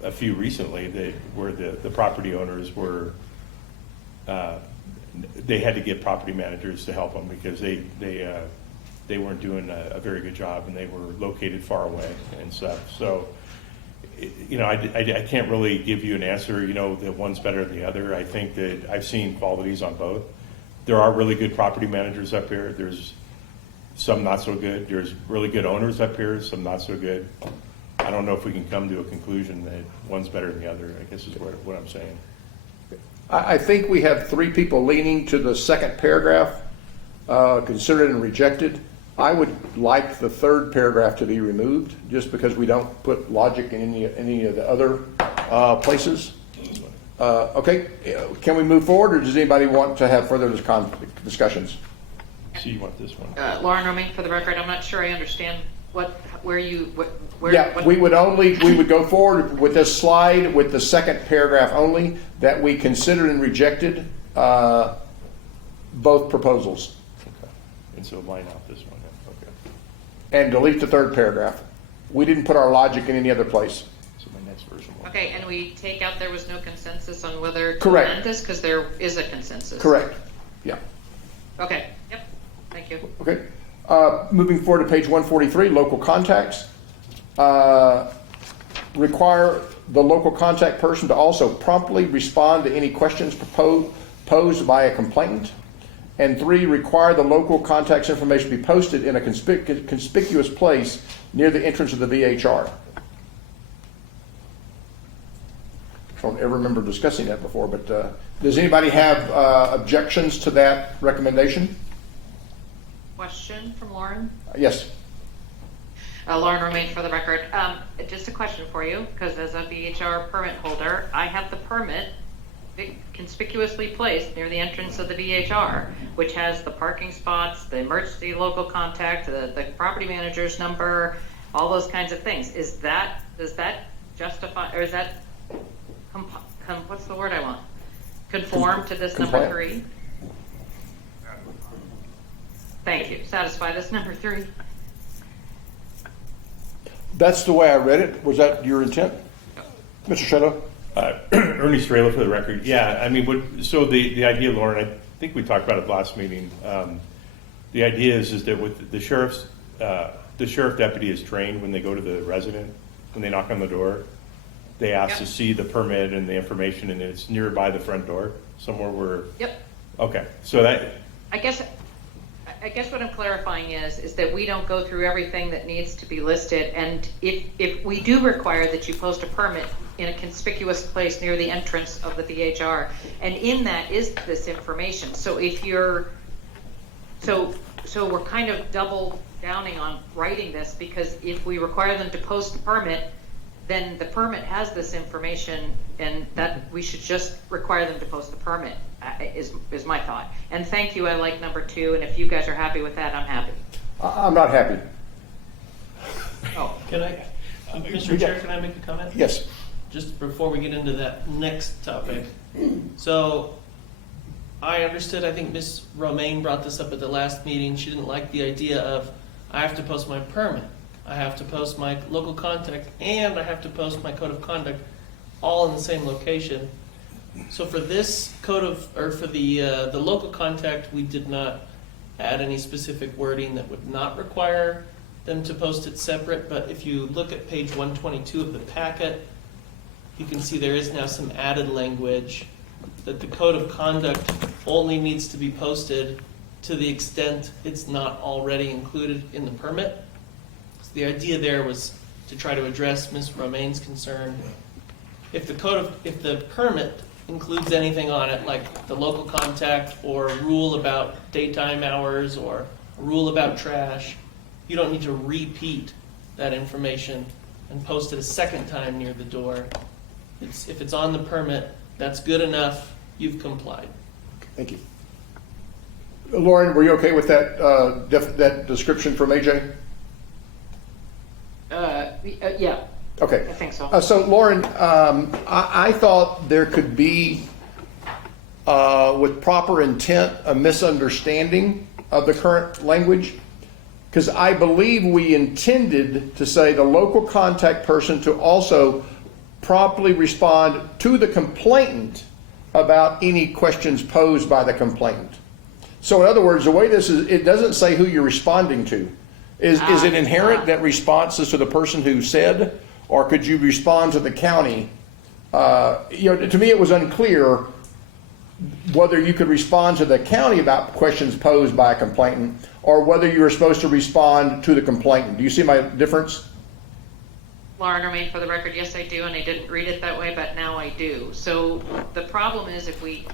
a few recently where the property owners were they had to get property managers to help them because they weren't doing a very good job, and they were located far away and stuff. So, I can't really give you an answer, that one's better than the other. I think that I've seen qualities on both. There are really good property managers up here. There's some not so good. There's really good owners up here, some not so good. I don't know if we can come to a conclusion that one's better than the other, I guess is what I'm saying. I think we have 3 people leaning to the second paragraph, considered and rejected. I would like the third paragraph to be removed, just because we don't put logic in any of the other places. Okay, can we move forward, or does anybody want to have further discussions? So you want this one? Lauren Romaine for the record. I'm not sure I understand where. Yeah, we would go forward with this slide with the second paragraph only, that we considered and rejected both proposals. Okay. And so line out this one. Okay. And delete the third paragraph. We didn't put our logic in any other place. So my next next version will. Okay, and we take out there was no consensus on whether to Correct. amend this, because there is a consensus. Correct. Yeah. Okay, yep, thank you. Okay. Moving forward to page 143, local contacts. Require the local contact person to also promptly respond to any questions posed by a complainant. And 3, require the local contact's information be posted in a conspicuous place near the entrance of the VHR. I don't ever remember discussing that before, but does anybody have objections to that recommendation? Question from Lauren? Yes. Lauren Romaine for the record. Just a question for you, because as a VHR permit holder, I have the permit conspicuously placed near the entrance of the VHR, which has the parking spots, the emergency local contact, the property manager's number, all those kinds of things. Does that justify, or is that, what's the word I want? Conform to this number Compliant. 3? Thank you. Satisfy this number 3. Think the way I read it. Was that your intent? Mr. Shadow? Ernie Strela for the record. Yeah, I mean, so the idea, Lauren, I think we talked about it last meeting. The idea is that with the sheriff deputy is trained when they go to the resident, when they knock on the door, they ask to see the permit and the information, and it's nearby the front door, somewhere where. Yep. Okay, so that. I guess what I'm clarifying is that we don't go through everything that needs to be listed, and if we do require that you post a permit in a conspicuous place near the entrance of the VHR, and in that is this information. So if you're, so we're kind of double downing on writing this, because if we require them to post the permit, then the permit has this information, and that we should just require them to post the permit, is my thought. And thank you, I like number 2, and if you guys are happy with that, I'm happy. I'm not happy. Oh, Can I, Mr. Chair, can I make a comment? Yes. Just before we get into that next topic. So I understood, I think Ms. Romaine brought this up at the last meeting. She didn't like the idea of, I have to post my permit, I have to post my local contact, and I have to post my code of conduct all in the same location. So for this code of, or for the local contact, we did not add any specific wording that would not require them to post it separate. But if you look at page 122 of the packet, you can see there is now some added language that the code of conduct only needs to be posted to the extent it's not already included in the permit. So the idea there was to try to address Ms. Romaine's concern. If the permit includes anything on it, like the local contact or a rule about daytime hours or a rule about trash, you don't need to repeat that information and post it a second time near the door. If it's on the permit, that's good enough, you've complied. Thank you. Lauren, were you okay with that that description from AJ? yeah, Okay. I think so. So Lauren, I thought there could be, with proper intent, a misunderstanding of the current language, because I believe we intended to say the local contact person to also promptly respond to the complainant about any questions posed by the complainant. So in other words, the way this is, it doesn't say who you're responding to. Is it inherent that response is to the person who said, or could you respond to the county? To me, it was unclear whether you could respond to the county about questions posed by a complainant, or whether you were supposed to respond to the complainant. Do you see my difference? Lauren Romaine, for the record, yes, I do, and I didn't read it that way, but now I do. So the problem is if we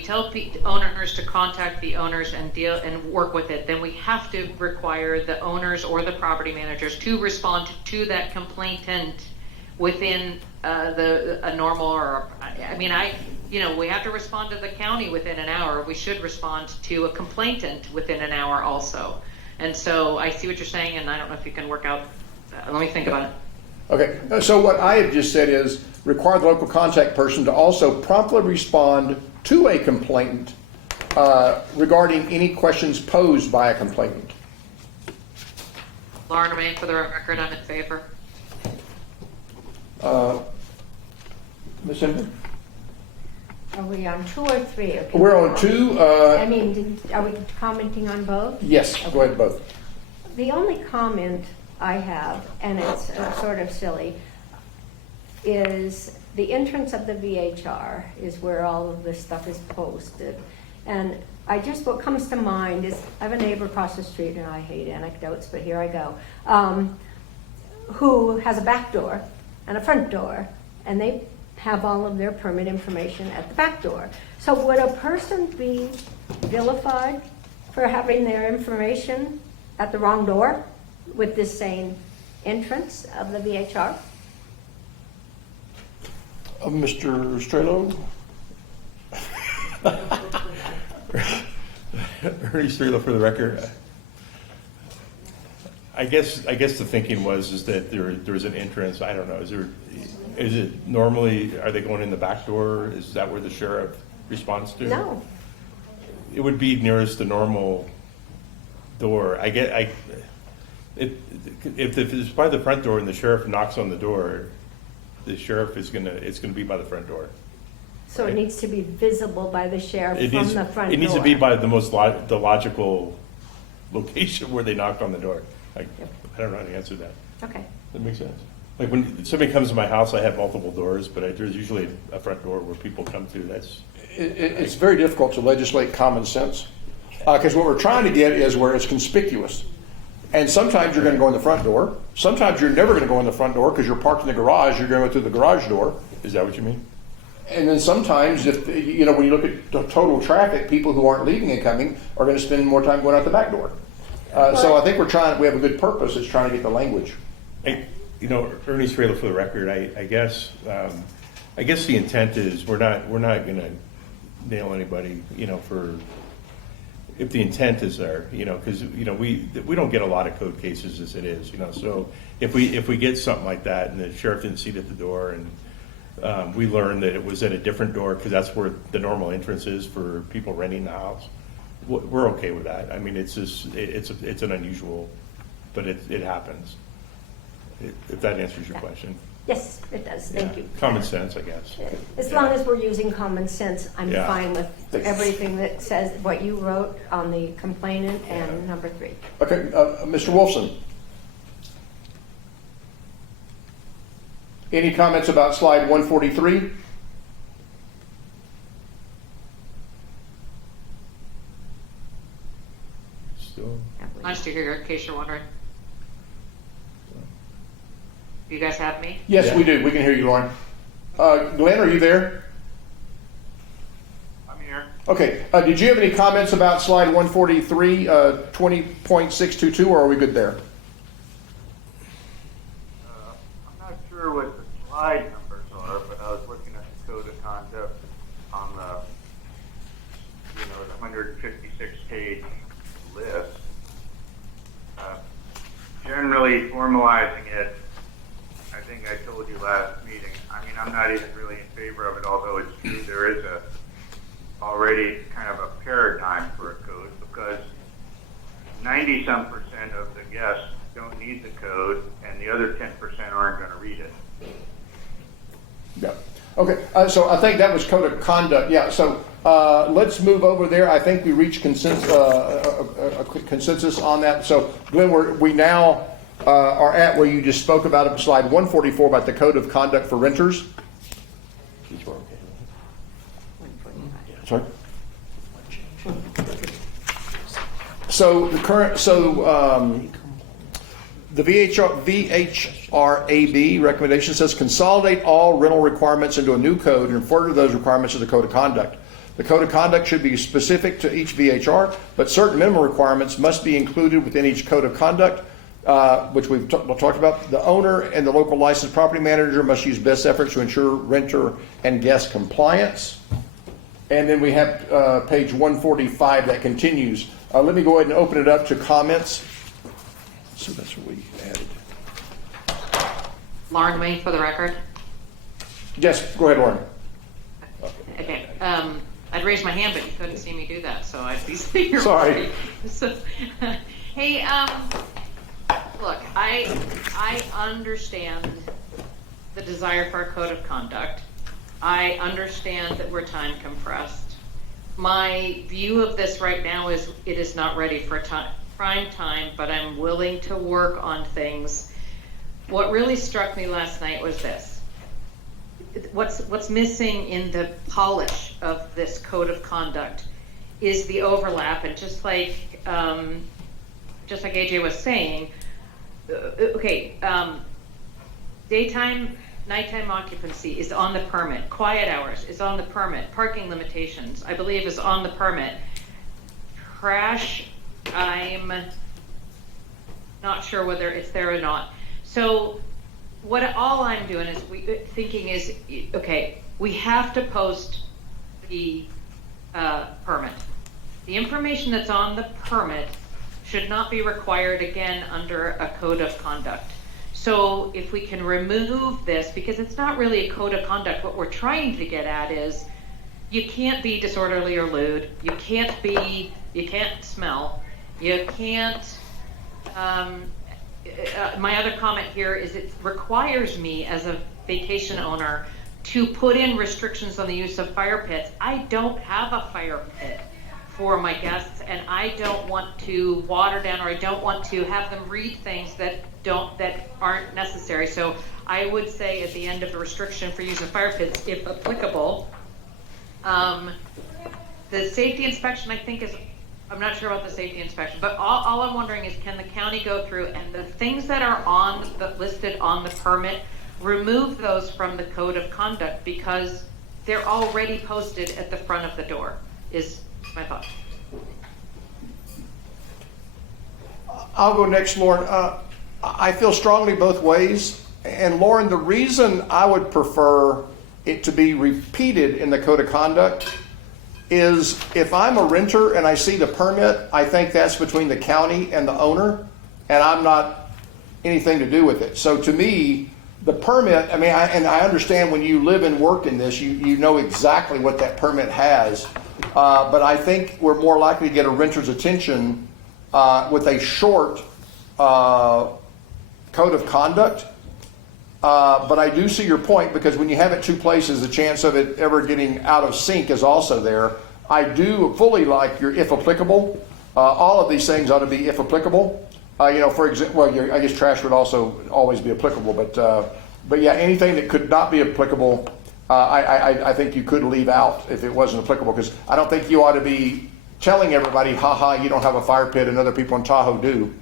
tell owners to contact the owners and deal and work with it, then we have to require the owners or the property managers to respond to that complainant within a normal, or we have to respond to the county within an hour. We should respond to a complainant within an hour also. And so I see what you're saying, and I don't know if you can work out. Let me think about it. Okay, so what I have just said is require the local contact person to also promptly respond to a complainant regarding any questions posed by a complainant. Lauren Romaine, for the record, I'm in favor. Ms. Ember? Are we on 2 or 3? Or can We're we- on 2. I mean, are we commenting on both? Yes, go ahead, both. The only comment I have, and it's sort of silly, is the entrance of the VHR is where all of this stuff is posted. And what comes to mind is, I have a neighbor across the street, and I hate anecdotes, but here I go, who has a back door and a front door, and they have all of their permit information at the back door. So would a person be vilified for having their information at the wrong door with this same entrance of the VHR? Mr. Strelo? Ernie Strela for the record. I guess the thinking is that there's an entrance. I don't know. Is it normally, are they going in the back door? Is that where the sheriff responds to? No. It would be nearest the normal door. If it's by the front door and the sheriff knocks on the door, the sheriff it's gonna be by the front door. So it needs to be visible by the sheriff It from needs, the front door. it needs to be by the the logical location where they knocked on the door. I don't know how to answer that. Okay. That makes sense. Like when somebody comes to my house, I have multiple doors, but there's usually a front door where people come to. It's very difficult to legislate common sense, because what we're trying to get is where it's conspicuous. And sometimes you're going to go in the front door. Sometimes you're never going to go in the front door because you're parked in the garage. You're going to go through the garage door. Is that what you mean? And then sometimes, if when you look at the total traffic, people who aren't leaving and coming are going to spend more time going out the back door. So I think we have a good purpose. It's trying to get the language. Ernie Strela for the record. I guess the intent is we're not going to nail anybody. If the intent is there, because we don't get a lot of code cases as it is. So if we get something like that and the sheriff didn't see it at the door and we learned that it was at a different door because that's where the normal entrance is for people renting the house, we're okay with that. I mean, it's just it's an unusual, but it happens. If that answers your question. Yes, it does. Thank Yeah. you. Common sense, I guess. As long as we're using common sense, I'm Yeah. fine with everything that says what you wrote on the complainant and number 3. Okay, Mr. Wolfson. Any comments about slide 143? Still. Nice to hear, in case you're wondering. You guys have me? Yes, Yeah. we do. We can hear you, Lauren. Glenn, are you there? I'm here. Okay. Did you have any comments about slide 143, 20.622, or are we good there? I'm not sure what the slide numbers are, but I was looking at the code of conduct on the 156-page list. Generally formalizing it, I think I told you last meeting, I'm not even really in favor of it, although it's true there is already kind of a paradigm for a code, because 90-some% of the guests don't need the code, and the other 10% aren't going to read it. Yeah. Okay. So I think that was code of conduct. Yeah. So let's move over there. I think we reached consensus on that. So Glenn, we now are at where you just spoke about it, slide 144 about the code of conduct for renters. Sorry. So the VHRAB recommendation says consolidate all rental requirements into a new code and refer to those requirements as the code of conduct. The code of conduct should be specific to each VHR, but certain minimum requirements must be included within each code of conduct, which we've talked about. The owner and the local licensed property manager must use best efforts to ensure renter and guest compliance. And then we have page 145 that continues. Let me go ahead and open it up to comments. So that's what we added. Lauren Wayne for the record. Yes, go ahead, Lauren. Okay. I'd raise my hand, but you couldn't see me do that, so I'd be sitting here. Sorry. worried. So, hey, look, I understand the desire for a code of conduct. I understand that we're time compressed. My view of this right now is it is not ready for prime time, but I'm willing to work on things. What really struck me last night was this. What's missing in the polish of this code of conduct is the overlap, and just like AJ was saying, daytime, nighttime occupancy is on the permit. Quiet hours is on the permit. Parking limitations, I believe, is on the permit. Crash, I'm not sure whether it's there or not. So all I'm doing is thinking is, okay, we have to post the permit. The information that's on the permit should not be required again under a code of conduct. So if we can remove this, because it's not really a code of conduct, what we're trying to get at is you can't be disorderly or lewd, you can't smell, you can't, my other comment here is it requires me as a vacation owner to put in restrictions on the use of fire pits. I don't have a fire pit for my guests, and I don't want to water down, or I don't want to have them read things that aren't necessary. So I would say at the end of the restriction for use of fire pits, if applicable, the safety inspection, I think, I'm not sure about the safety inspection, but all I'm wondering is, can the county go through and the things that are listed on the permit, remove those from the code of conduct, because they're already posted at the front of the door, is my thought. I'll go next, Lauren. I feel strongly both ways. And Lauren, the reason I would prefer it to be repeated in the code of conduct is if I'm a renter and I see the permit, I think that's between the county and the owner, and I'm not anything to do with it. So to me, the permit, I understand when you live and work in this, you know exactly what that permit has. But I think we're more likely to get a renter's attention with a short code of conduct. But I do see your point, because when you have it two places, the chance of it ever getting out of sync is also there. I do fully like your if applicable. All of these things ought to be if applicable. For example, I guess trash would also always be applicable, but yeah, anything that could not be applicable, I think you could leave out if it wasn't applicable, because I don't think you ought to be telling everybody, haha, you don't have a fire pit and other people in Tahoe do.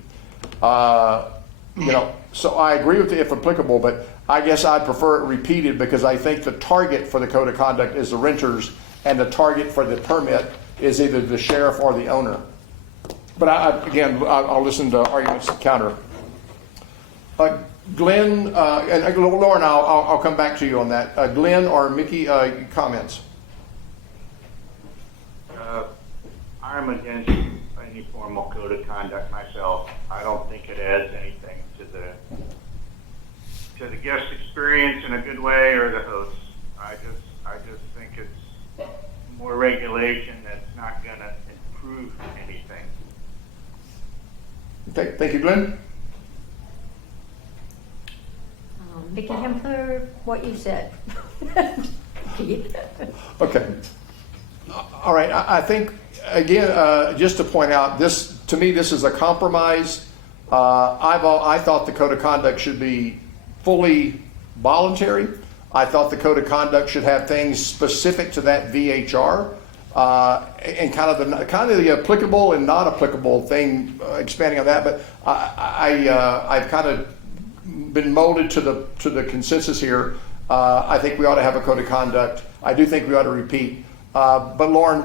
So I agree with the if applicable, but I guess I'd prefer it repeated, because I think the target for the code of conduct is the renters, and the target for the permit is either the sheriff or the owner. But I'll listen to arguments to counter. Glenn, and Lauren, I'll come back to you on that. Glenn or Mickey, comments? I'm against any formal code of conduct myself. I don't think it adds anything to the guest experience in a good way, or the hosts. I just think it's more regulation that's not going to improve anything. Okay, thank you, Glenn. Vicki Hempler, what you said. Okay. All right. I think, again, just to point out, to me, this is a compromise. I thought the code of conduct should be fully voluntary. I thought the code of conduct should have things specific to that VHR, and kind of the applicable and not applicable thing, expanding on that. But I've kind of been molded to the consensus here. I think we ought to have a code of conduct. I do think we ought to repeat. But Lauren,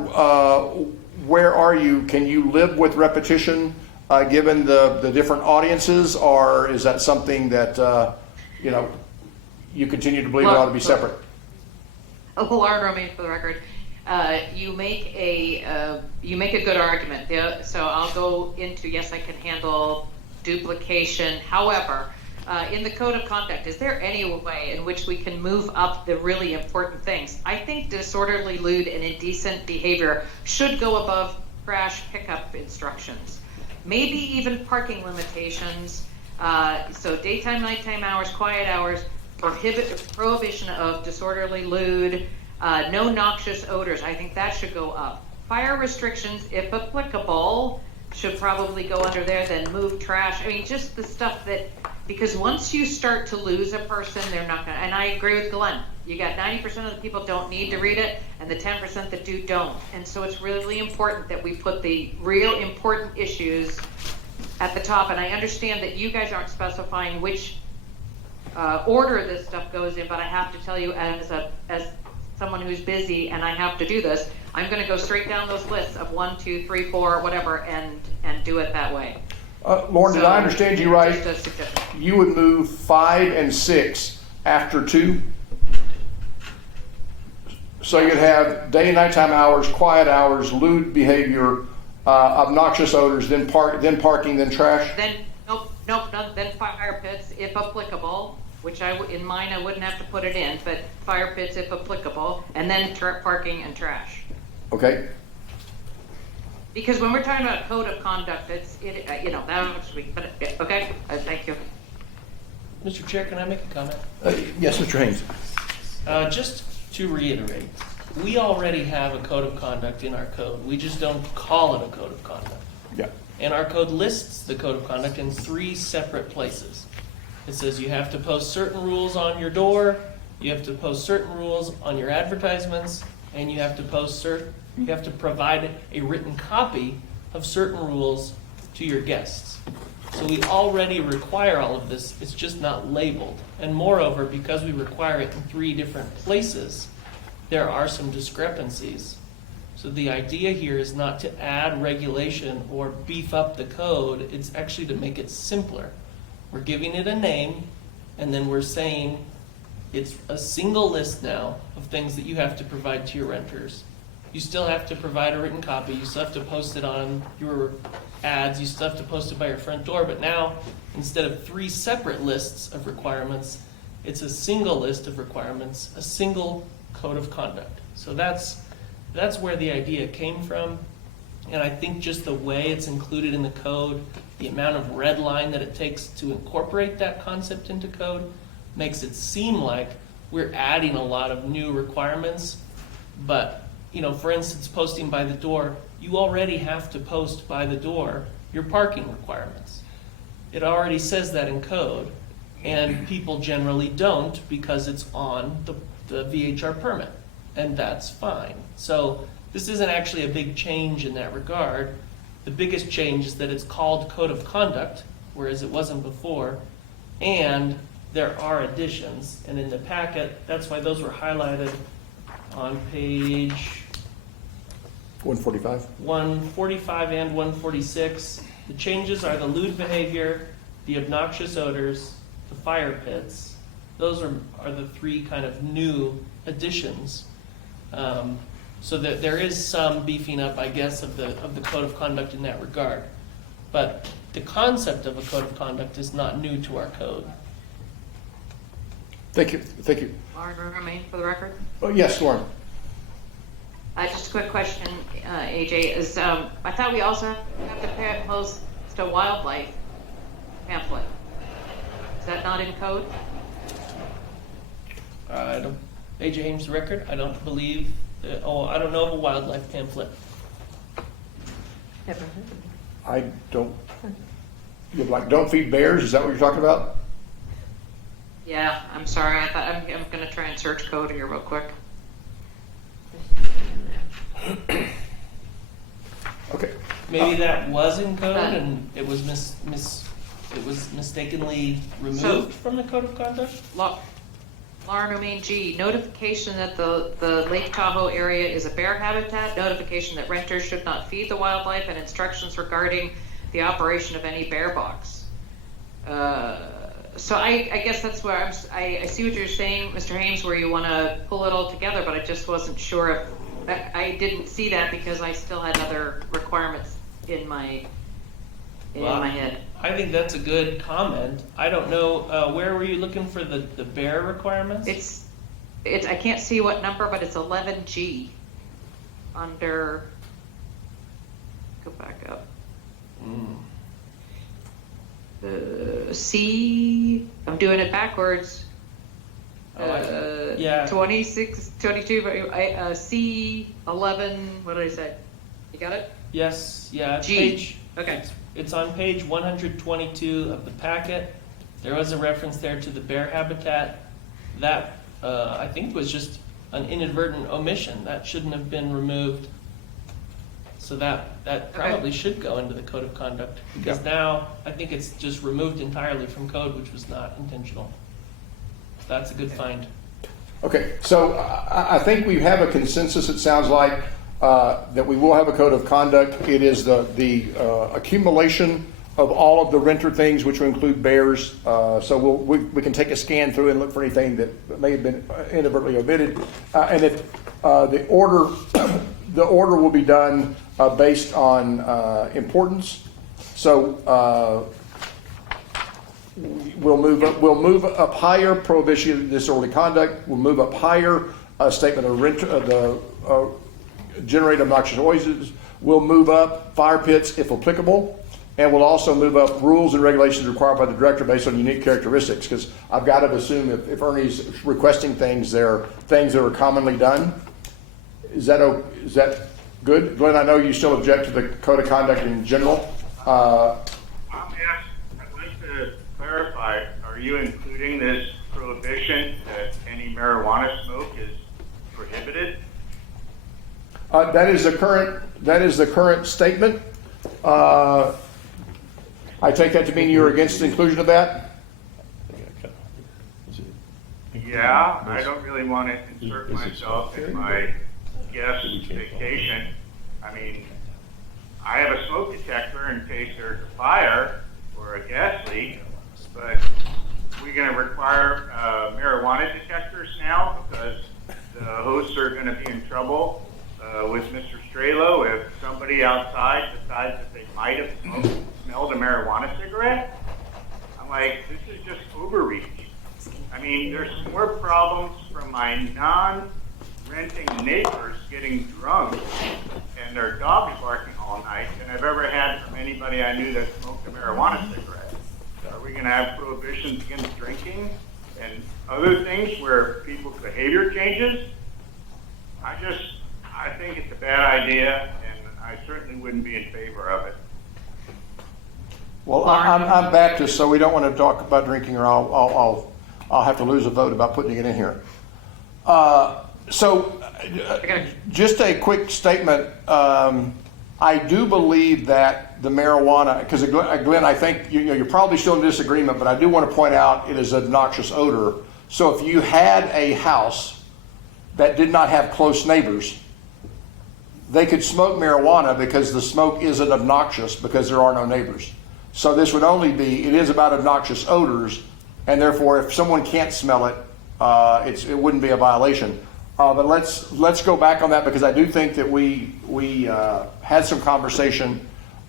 where are you? Can you live with repetition given the different audiences, or is that something that you continue to believe it ought to be separate? Lauren Romaine, for the record. You make a good argument. So I'll go into, yes, I can handle duplication. However, in the code of conduct, is there any way in which we can move up the really important things? I think disorderly, lewd, and indecent behavior should go above crash pickup instructions. Maybe even parking limitations. So daytime, nighttime hours, quiet hours. prohibition of disorderly lewd, no noxious odors. I think that should go up. Fire restrictions, if applicable, should probably go under there, then move trash. I mean, just the stuff that, because once you start to lose a person, they're not gonna, and I agree with Glenn. You got 90% of the people don't need to read it, and the 10% that do don't. And so it's really important that we put the real important issues at the top. And I understand that you guys aren't specifying which order this stuff goes in, but I have to tell you as someone who's busy and I have to do this, I'm going to go straight down those lists of 1, 2, 3, 4, whatever, and do it that way. Lauren, did I understand you right? Just a suggestion. You would move 5 and 6 after 2? So you'd have day and nighttime hours, quiet hours, lewd behavior, obnoxious odors, then parking, then trash? Then, nope, then fire pits, if applicable, which in mine, I wouldn't have to put it in, but fire pits if applicable, and then parking and trash. Okay. Because when we're talking about code of conduct, that looks weak, but, okay, thank you. Mr. Chair, can I make a comment? Yes, Mr. Haynes. Just to reiterate, we already have a code of conduct in our code. We just don't call it a code of conduct. Yeah. And our code lists the code of conduct in 3 separate places. It says you have to post certain rules on your door, you have to post certain rules on your advertisements, and you have to provide a written copy of certain rules to your guests. So we already require all of this, it's just not labeled. And moreover, because we require it in 3 different places, there are some discrepancies. So the idea here is not to add regulation or beef up the code, it's actually to make it simpler. We're giving it a name, and then we're saying it's a single list now of things that you have to provide to your renters. You still have to provide a written copy, you still have to post it on your ads, you still have to post it by your front door, but now, instead of 3 separate lists of requirements, it's a single list of requirements, a single code of conduct. So that's where the idea came from, and I think just the way it's included in the code, the amount of red line that it takes to incorporate that concept into code, makes it seem like we're adding a lot of new requirements, but for instance, posting by the door, you already have to post by the door your parking requirements. It already says that in code, and people generally don't because it's on the VHR permit, and that's fine. So this isn't actually a big change in that regard. The biggest change is that it's called Code of Conduct, whereas it wasn't before, and there are additions, and in the packet, that's why those were highlighted on page 145. 145 and 146. The changes are the lewd behavior, the obnoxious odors, the fire pits. Those are the 3 kind of new additions. So that there is some beefing up, I guess, of the code of conduct in that regard. But the concept of a code of conduct is not new to our code. Thank you. Lauren Remain for the record. Oh, yes, Lauren. Just a quick question, AJ, is I thought we also have to post a wildlife pamphlet. Is that not in code? AJ Hames, the record, I don't believe, I don't know of a wildlife pamphlet. Never heard. I don't. You're like, don't feed bears? Is that what you're talking about? Yeah, I'm sorry. I'm going to try and search code here real quick. Okay. Maybe that was in code and it was it was mistakenly removed from the code of conduct? Lauren Romaine G, notification that the Lake Tahoe area is a bear habitat, notification that renters should not feed the wildlife, and instructions regarding the operation of any bear box. So I guess that's where I see what you're saying, Mr. Hames, where you want to pull it all together, but I just wasn't sure if I didn't see that because I still had other requirements in my head. I think that's a good comment. I don't know, where were you looking for the bear requirements? It's I can't see what number, but it's 11G under, go back up. C, I'm doing it backwards. Yeah. 26, 22, C11, what did I say? You got it? Yes, yeah. G. Okay. It's on page 122 of the packet. There was a reference there to the bear habitat. That, I think, was just an inadvertent omission. That shouldn't have been removed. So that probably should go into the code of conduct, because now I think it's just removed entirely from code, which was not intentional. That's a good find. Okay, so I think we have a consensus, it sounds like, that we will have a code of conduct. It is the accumulation of all of the renter things, which will include bears. So we can take a scan through and look for anything that may have been inadvertently omitted. And if the order will be done based on importance. So we'll move up higher prohibition of disorderly conduct. We'll move up higher statement of rent generate obnoxious noises. We'll move up fire pits if applicable, and we'll also move up rules and regulations required by the director based on unique characteristics. Because I've got to assume if Ernie's requesting things, they're things that are commonly done. Is that good, Glenn? I know you still object to the code of conduct in general. I'd like to clarify, are you including this prohibition that any marijuana smoke is prohibited? That is the current statement. I take that to mean you're against the inclusion of that? Yeah, I don't really want to insert myself in my guest vacation. I mean, I have a smoke detector in case there's a fire or a gas leak, but we're going to require marijuana detectors now because the hosts are going to be in trouble with Mr. Strelo if somebody outside decides that they might have smelled a marijuana cigarette. I'm like, this is just overreach. I mean, there's more problems from my non-renting neighbors getting drunk and their dogs barking all night than I've ever had from anybody I knew that smoked a marijuana cigarette. Are we going to have prohibitions against drinking and other things where people's behavior changes? I think it's a bad idea, and I certainly wouldn't be in favor of it. Well, I'm Baptist, so we don't want to talk about drinking, or I'll have to lose a vote about putting it in here. Just a quick statement. I do believe that the marijuana, because Glenn, I think you're probably still in disagreement, but I do want to point out it is an obnoxious odor. So if you had a house that did not have close neighbors, they could smoke marijuana because the smoke isn't obnoxious because there are no neighbors. So this would only be, it is about obnoxious odors, and therefore if someone can't smell it, it wouldn't be a violation. But let's go back on that because I do think that we had some conversation.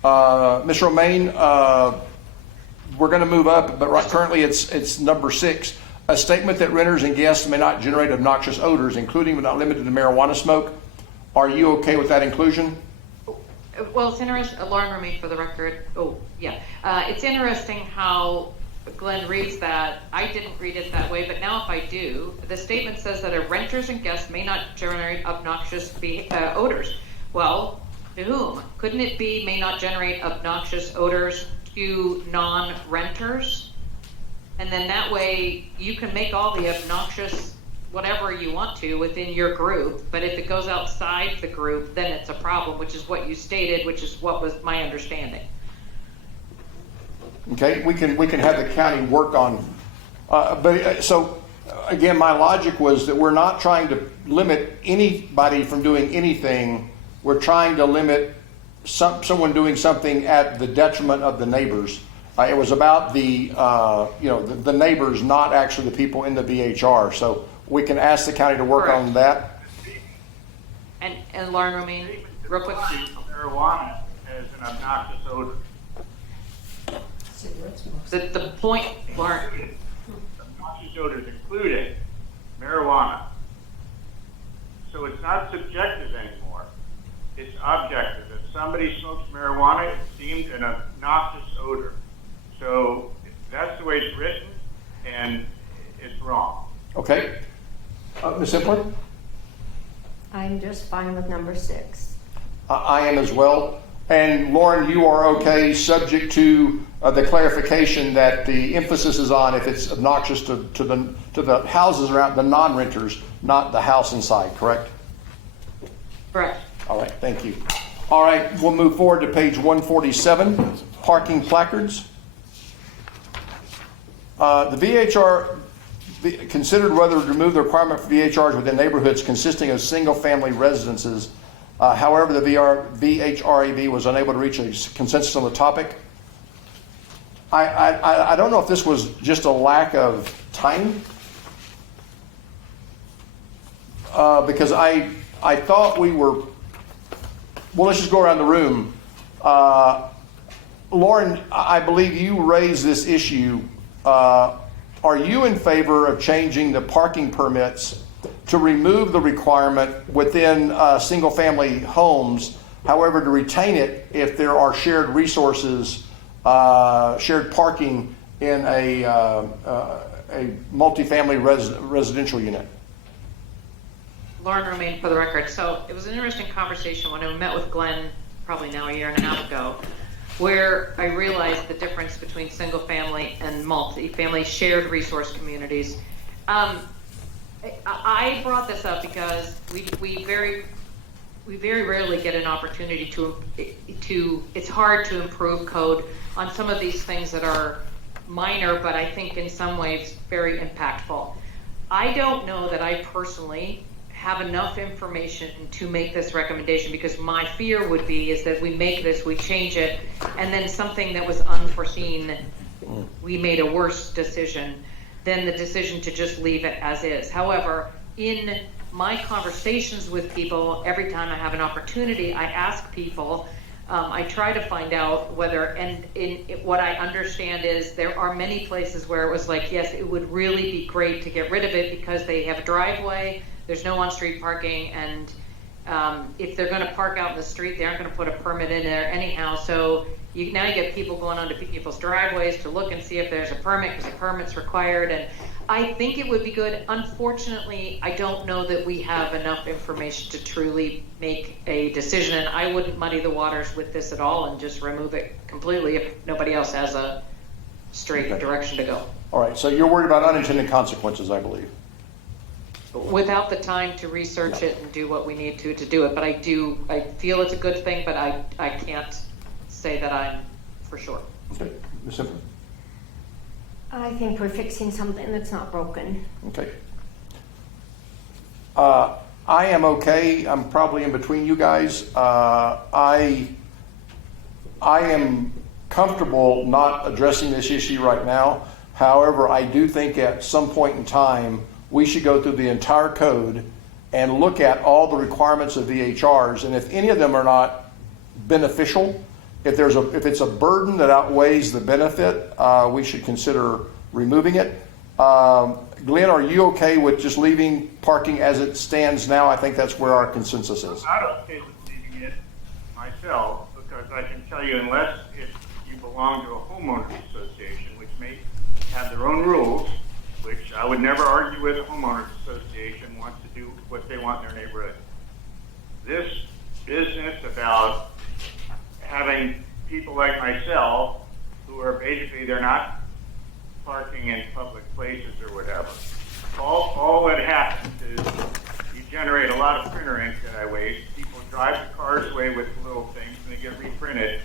Ms. Romaine, we're going to move up, but currently it's number 6. A statement that renters and guests may not generate obnoxious odors, including but not limited to marijuana smoke. Are you okay with that inclusion? Well, it's interesting, Lauren Romaine for the record. Oh, yeah. It's interesting how Glenn reads that. I didn't read it that way, but now if I do, the statement says that renters and guests may not generate obnoxious odors. Well, to whom? Couldn't it be may not generate obnoxious odors to non-renters? And then that way you can make all the obnoxious whatever you want to within your group, but if it goes outside the group, then it's a problem, which is what you stated, which is what was my understanding. Okay, we can have the county work on, so again, my logic was that we're not trying to limit anybody from doing anything. We're trying to limit someone doing something at the detriment of the neighbors. It was about the neighbors, not actually the people in the VHR. So we can ask the county to work Correct. on that. And Lauren Romaine, real quick. Marijuana as an obnoxious odor. The point, Lauren, Obnoxious odors including marijuana. So it's not subjective anymore. It's objective. If somebody smokes marijuana, it seems an obnoxious odor. So that's the way it's written, and it's wrong. Okay. Ms. Simpler? I'm just fine with number 6. I am as well. And Lauren, you are okay, subject to the clarification that the emphasis is on if it's obnoxious to the houses around, the non-renters, not the house inside, correct? Correct. All right, thank you. All right, we'll move forward to page 147, parking placards. The VHR considered whether to remove the requirement for VHRs within neighborhoods consisting of single-family residences. However, the VHRAB was unable to reach a consensus on the topic. I don't know if this was just a lack of timing, because I thought we were. Well, let's just go around the room. Lauren, I believe you raised this issue. Are you in favor of changing the parking permits to remove the requirement within single-family homes, however, to retain it if there are shared resources, shared parking in a multifamily residential unit? Lauren Romaine for the record. So it was an interesting conversation when I met with Glenn probably now a year and a half ago, where I realized the difference between single family and multi-family shared resource communities. I brought this up because we very rarely get an opportunity to it's hard to improve code on some of these things that are minor, but I think in some ways very impactful. I don't know that I personally have enough information to make this recommendation, because my fear would be is that we make this, we change it, and then something that was unforeseen, we made a worse decision than the decision to just leave it as is. However, in my conversations with people, every time I have an opportunity, I ask people, I try to find out whether, and what I understand is there are many places where it was like, yes, it would really be great to get rid of it because they have a driveway, there's no on-street parking, and if they're going to park out in the street, they aren't going to put a permit in there anyhow. So now you get people going onto people's driveways to look and see if there's a permit, because a permit's required. And I think it would be good. Unfortunately, I don't know that we have enough information to truly make a decision, and I wouldn't muddy the waters with this at all and just remove it completely if nobody else has a straight direction to go. All right, so you're worried about unintended consequences, I believe. Without the time to research it and do what we need to do it, but I feel it's a good thing, but I can't say that I'm for sure. Okay, Ms. Simpson. I think we're fixing something that's not broken. Okay. I am okay. I'm probably in between you guys. I am comfortable not addressing this issue right now. However, I do think at some point in time, we should go through the entire code and look at all the requirements of VHRs, and if any of them are not beneficial, if it's a burden that outweighs the benefit, we should consider removing it. Glenn, are you okay with just leaving parking as it stands now? I think that's where our consensus is. I'm not okay with leaving it myself, because I can tell you, unless if you belong to a homeowners association, which may have their own rules, which I would never argue with, a homeowners association wants to do what they want in their neighborhood. This business about having people like myself who are basically, they're not parking in public places or whatever. All that happens is you generate a lot of printer ink that I waste. People drive the cars away with little things and they get reprinted.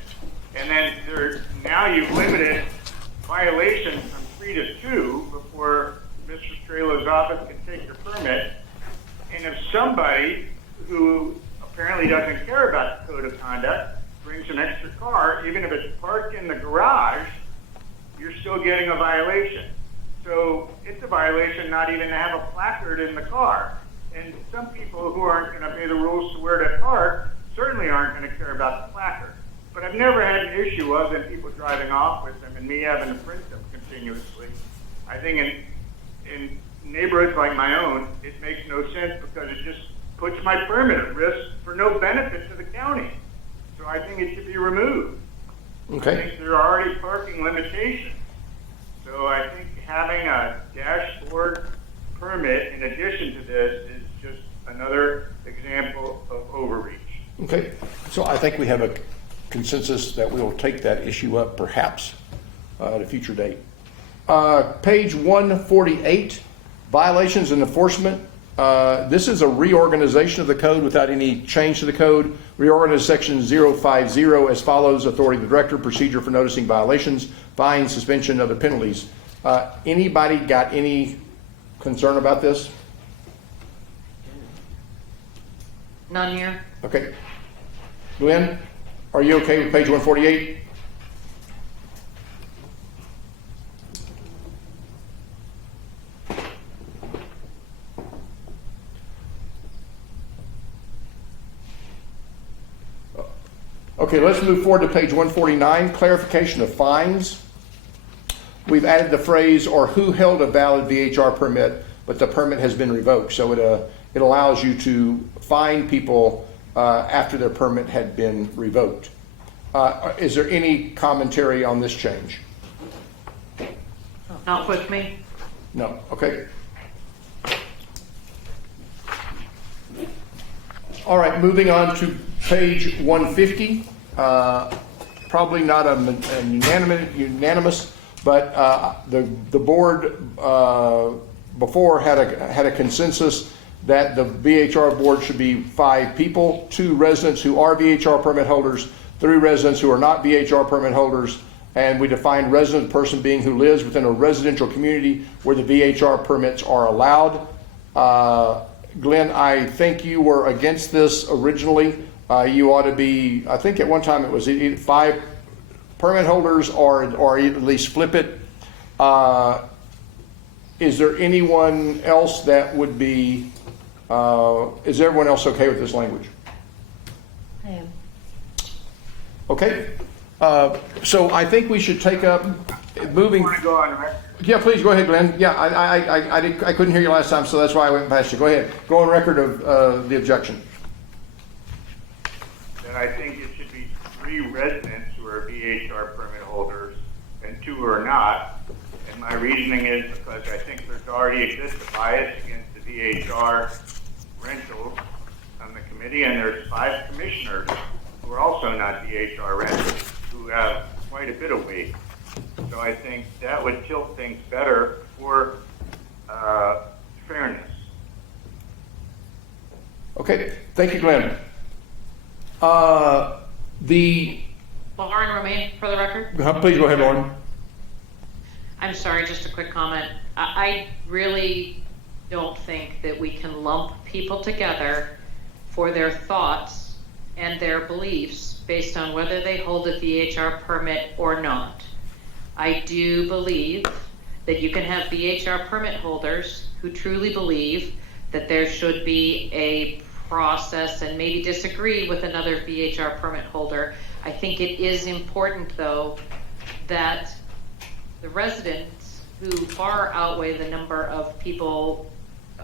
And then now you've limited violations from 3 to 2 before Mr. Strela's office can take your permit. And if somebody who apparently doesn't care about the code of conduct brings an extra car, even if it's parked in the garage, you're still getting a violation. So it's a violation not even to have a placard in the car. And some people who aren't going to obey the rules to where to park certainly aren't going to care about the placard. But I've never had an issue other than people driving off with them and me having to print them continuously. I think in neighborhoods like my own, it makes no sense because it just puts my permit at risk for no benefit to the county. So I think it should be removed. Okay. I think there are already parking limitations. So I think having a dashboard permit in addition to this is just another example of overreach. Okay, so I think we have a consensus that we will take that issue up perhaps at a future date. Page 148, violations and enforcement. This is a reorganization of the code without any change to the code. Reorganize section 050 as follows: authority of the director, procedure for noticing violations, fines, suspension, other penalties. Anybody got any concern about this? None here? Okay. Glenn, are you okay with page 148? Okay, let's move forward to page 149, clarification of fines. We've added the phrase, or who held a valid VHR permit, but the permit has been revoked. So it allows you to fine people after their permit had been revoked. Is there any commentary on this change? Not with me? No, okay. All right, moving on to page 150. Probably not a unanimous, but the board before had a consensus that the VHR board should be 5 people, 2 residents who are VHR permit holders, 3 residents who are not VHR permit holders, and we define resident person being who lives within a residential community where the VHR permits are allowed. Glenn, I think you were against this originally. You ought to be, I think at one time it was 5 permit holders or at least flip it. Is there anyone else that would be, is everyone else okay with this language? I am. Okay. So I think we should take up moving. I want to go on record. Yeah, please go ahead, Glenn. Yeah, I couldn't hear you last time, so that's why I went past you. Go ahead. Go on record of the objection. That I think it should be 3 residents who are VHR permit holders and 2 who are not. And my reasoning is because I think there's already exists a bias against the VHR rentals on the committee, and there's 5 commissioners who are also not VHR rentals who have quite a bit of weight. So I think that would tilt things better for fairness. Okay. Thank you, Glenn. Lauren Romaine, for the record? Please go ahead, Lauren. I'm sorry, just a quick comment. I really don't think that we can lump people together for their thoughts and their beliefs based on whether they hold a VHR permit or not. I do believe that you can have VHR permit holders who truly believe that there should be a process and maybe disagree with another VHR permit holder. I think it is important, though, that the residents who far outweigh the number of people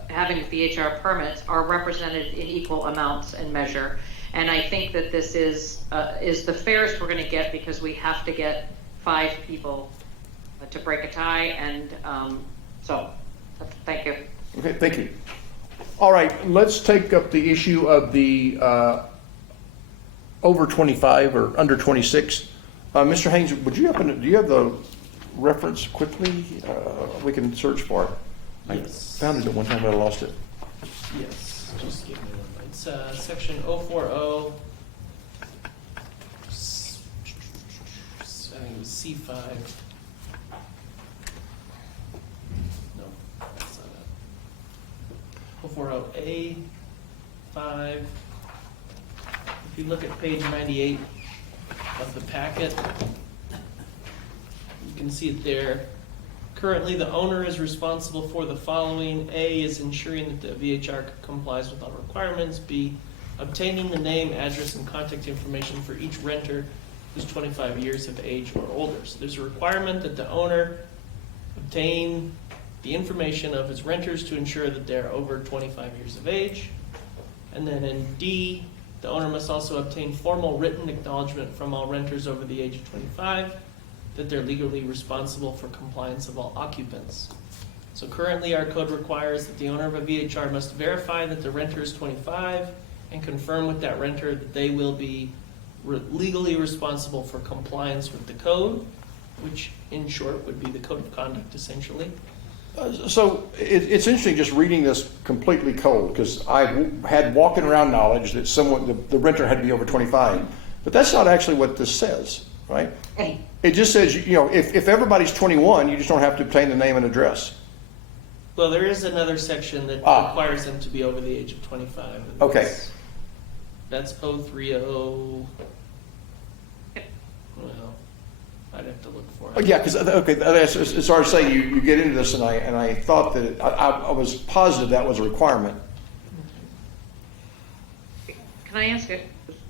having VHR permits are represented in equal amounts and measure. And I think that this is the fairest we're going to get, because we have to get 5 people to break a tie, and so thank you. Okay, thank you. All right, let's take up the issue of the over 25 or under 26. Mr. Haynes, would you happen to, do you have the reference quickly? We can search for it. Yes. I found it at one time, but I lost it. Yes, just give me one. It's section 040. I think it was C5. No, that's not it. 040A5. If you look at page 98 of the packet, you can see it there. Currently, the owner is responsible for the following. A is ensuring that the VHR complies with all requirements. B, obtaining the name, address, and contact information for each renter who's 25 years of age or older. So there's a requirement that the owner obtain the information of his renters to ensure that they're over 25 years of age. And then in D, the owner must also obtain formal written acknowledgement from all renters over the age of 25 that they're legally responsible for compliance of all occupants. So currently, our code requires that the owner of a VHR must verify that the renter is 25 and confirm with that renter that they will be legally responsible for compliance with the code, which in short would be the code of conduct essentially. So it's interesting just reading this completely cold, because I had walking around knowledge that the renter had to be over 25, but that's not actually what this says, right? It just says, if everybody's 21, you just don't have to obtain the name and address. Well, there is another section that requires them to be over the age of 25. and Okay. That's 030. Well, I'd have to look for it. Yeah, because, it's hard to say, you get into this, and I thought that, I was positive that was a requirement. Can I ask it?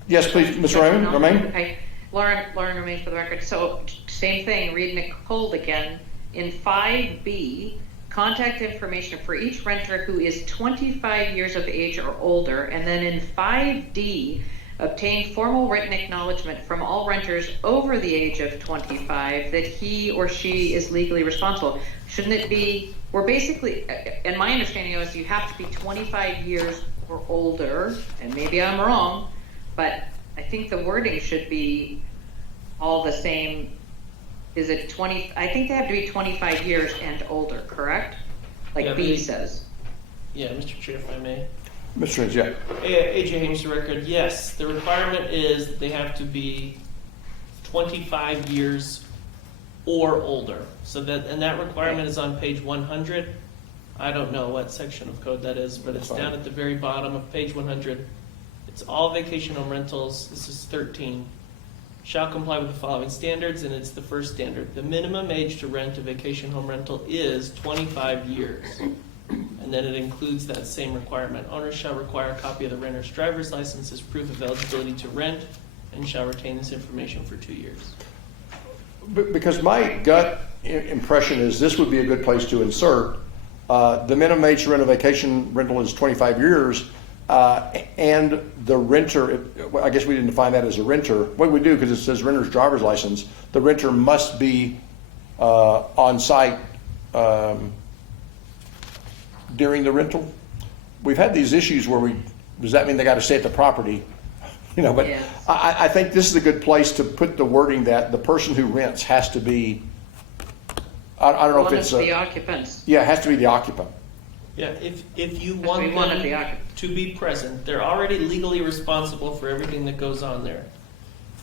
Yes, please, Ms. Romaine? Okay. Lauren Romaine for the record. So same thing, reading it cold again. In 5B, contact information for each renter who is 25 years of age or older. And then in 5D, obtain formal written acknowledgement from all renters over the age of 25 that he or she is legally responsible. Shouldn't it be, we're basically, and my understanding is you have to be 25 years or older, and maybe I'm wrong, but I think the wording should be all the same. Is it 20? I think they have to be 25 years and older, correct? Like Yeah, B says. Yeah, Mr. Chair, if I may. Mr. Rins, yeah. AJ Hames, the record, yes, the requirement is that they have to be 25 years or older. So that requirement is on page 100. I don't know what section of code that is, but it's down at the very bottom of page 100. It's all vacation home rentals. This is 13. Shall comply with the following standards, and it's the first standard. The minimum age to rent a vacation home rental is 25 years. And then it includes that same requirement. Owners shall require a copy of the renter's driver's license as proof of eligibility to rent and shall retain this information for 2 years. Because my gut impression is this would be a good place to insert. The minimum age to rent a vacation rental is 25 years, and the renter, I guess we didn't define that as a renter. What we do, because it says renter's driver's license, the renter must be on site during the rental. We've had these issues where does that mean they got to stay at the property? But Yes. I think this is a good place to put the wording that the person who rents has to be, I don't know if One it's of the occupants. yeah, it has to be the occupant. Yeah, if you Has to want be one of the them occupants. to be present, they're already legally responsible for everything that goes on there.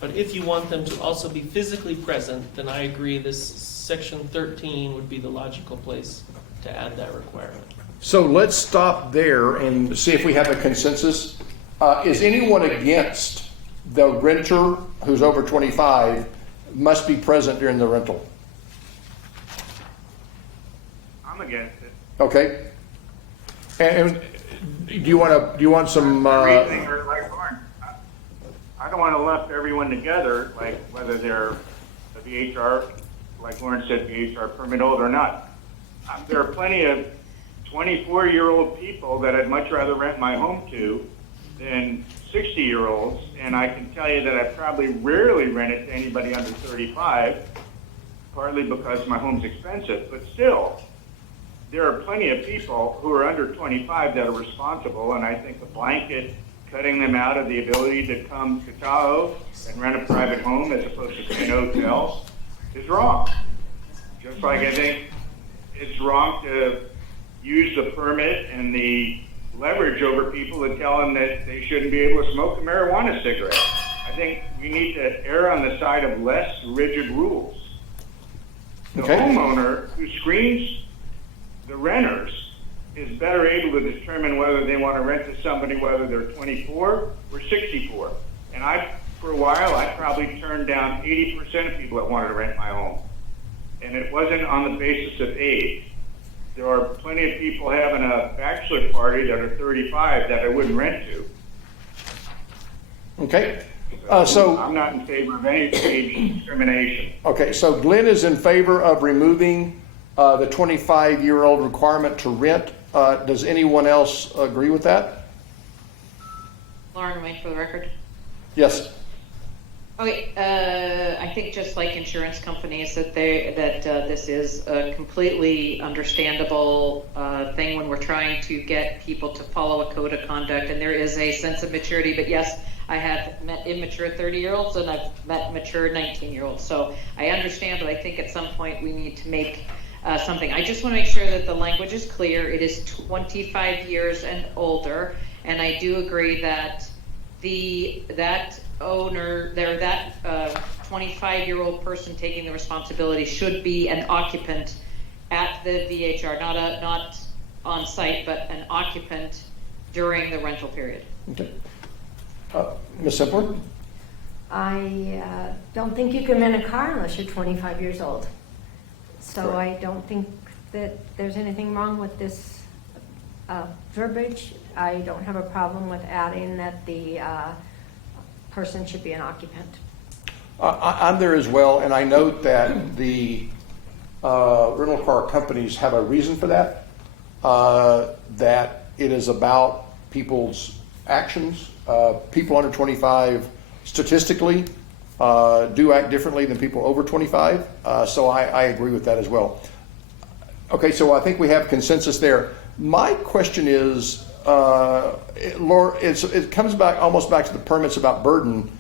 But if you want them to also be physically present, then I agree this section 13 would be the logical place to add that requirement. So let's stop there and see if we have a consensus. Is anyone against the renter who's over 25 must be present during the rental? I'm against it. Okay. And do you want some? Reasoning or like Lauren, I don't want to lump everyone together, like whether they're a VHR, like Lauren said, VHR permit holder or not. There are plenty of 24-year-old people that I'd much rather rent my home to than 60-year-olds, and I can tell you that I probably rarely rent it to anybody under 35, partly because my home's expensive, but still, there are plenty of people who are under 25 that are responsible, and I think the blanket cutting them out of the ability to come to Tahoe and rent a private home as opposed to staying in hotels is wrong. Just like I think it's wrong to use the permit and the leverage over people to tell them that they shouldn't be able to smoke a marijuana cigarette. I think we need to err on the side of less rigid rules. The Okay. homeowner who screens the renters is better able to determine whether they want to rent to somebody, whether they're 24 or 64. And for a while, I probably turned down 80% of people that wanted to rent my home. And it wasn't on the basis of age. There are plenty of people having a bachelor party that are 35 that I wouldn't rent to. Okay. I'm So not in favor of any age discrimination. okay. So Glenn is in favor of removing the 25-year-old requirement to rent. Does anyone else agree with that? Lauren Romaine for the record. Yes. Okay, I think just like insurance companies, that this is a completely understandable thing when we're trying to get people to follow a code of conduct, and there is a sense of maturity. But yes, I have met immature 30-year-olds and I've met mature 19-year-olds. So I understand, but I think at some point we need to make something. I just want to make sure that the language is clear. It is 25 years and older, and I do agree that that 25-year-old person taking the responsibility should be an occupant at the VHR, not on site, but an occupant during the rental period. Okay. Ms. Simpler? I don't think you can rent a car unless you're 25 years old. So Correct. I don't think that there's anything wrong with this verbiage. I don't have a problem with adding that the person should be an occupant. I'm there as well, and I note that the rental car companies have a reason for that, that it is about people's actions. People under 25 statistically do act differently than people over 25, so I agree with that as well. Okay, so I think we have consensus there. My question is, Laura, it comes back almost back to the permits about burden.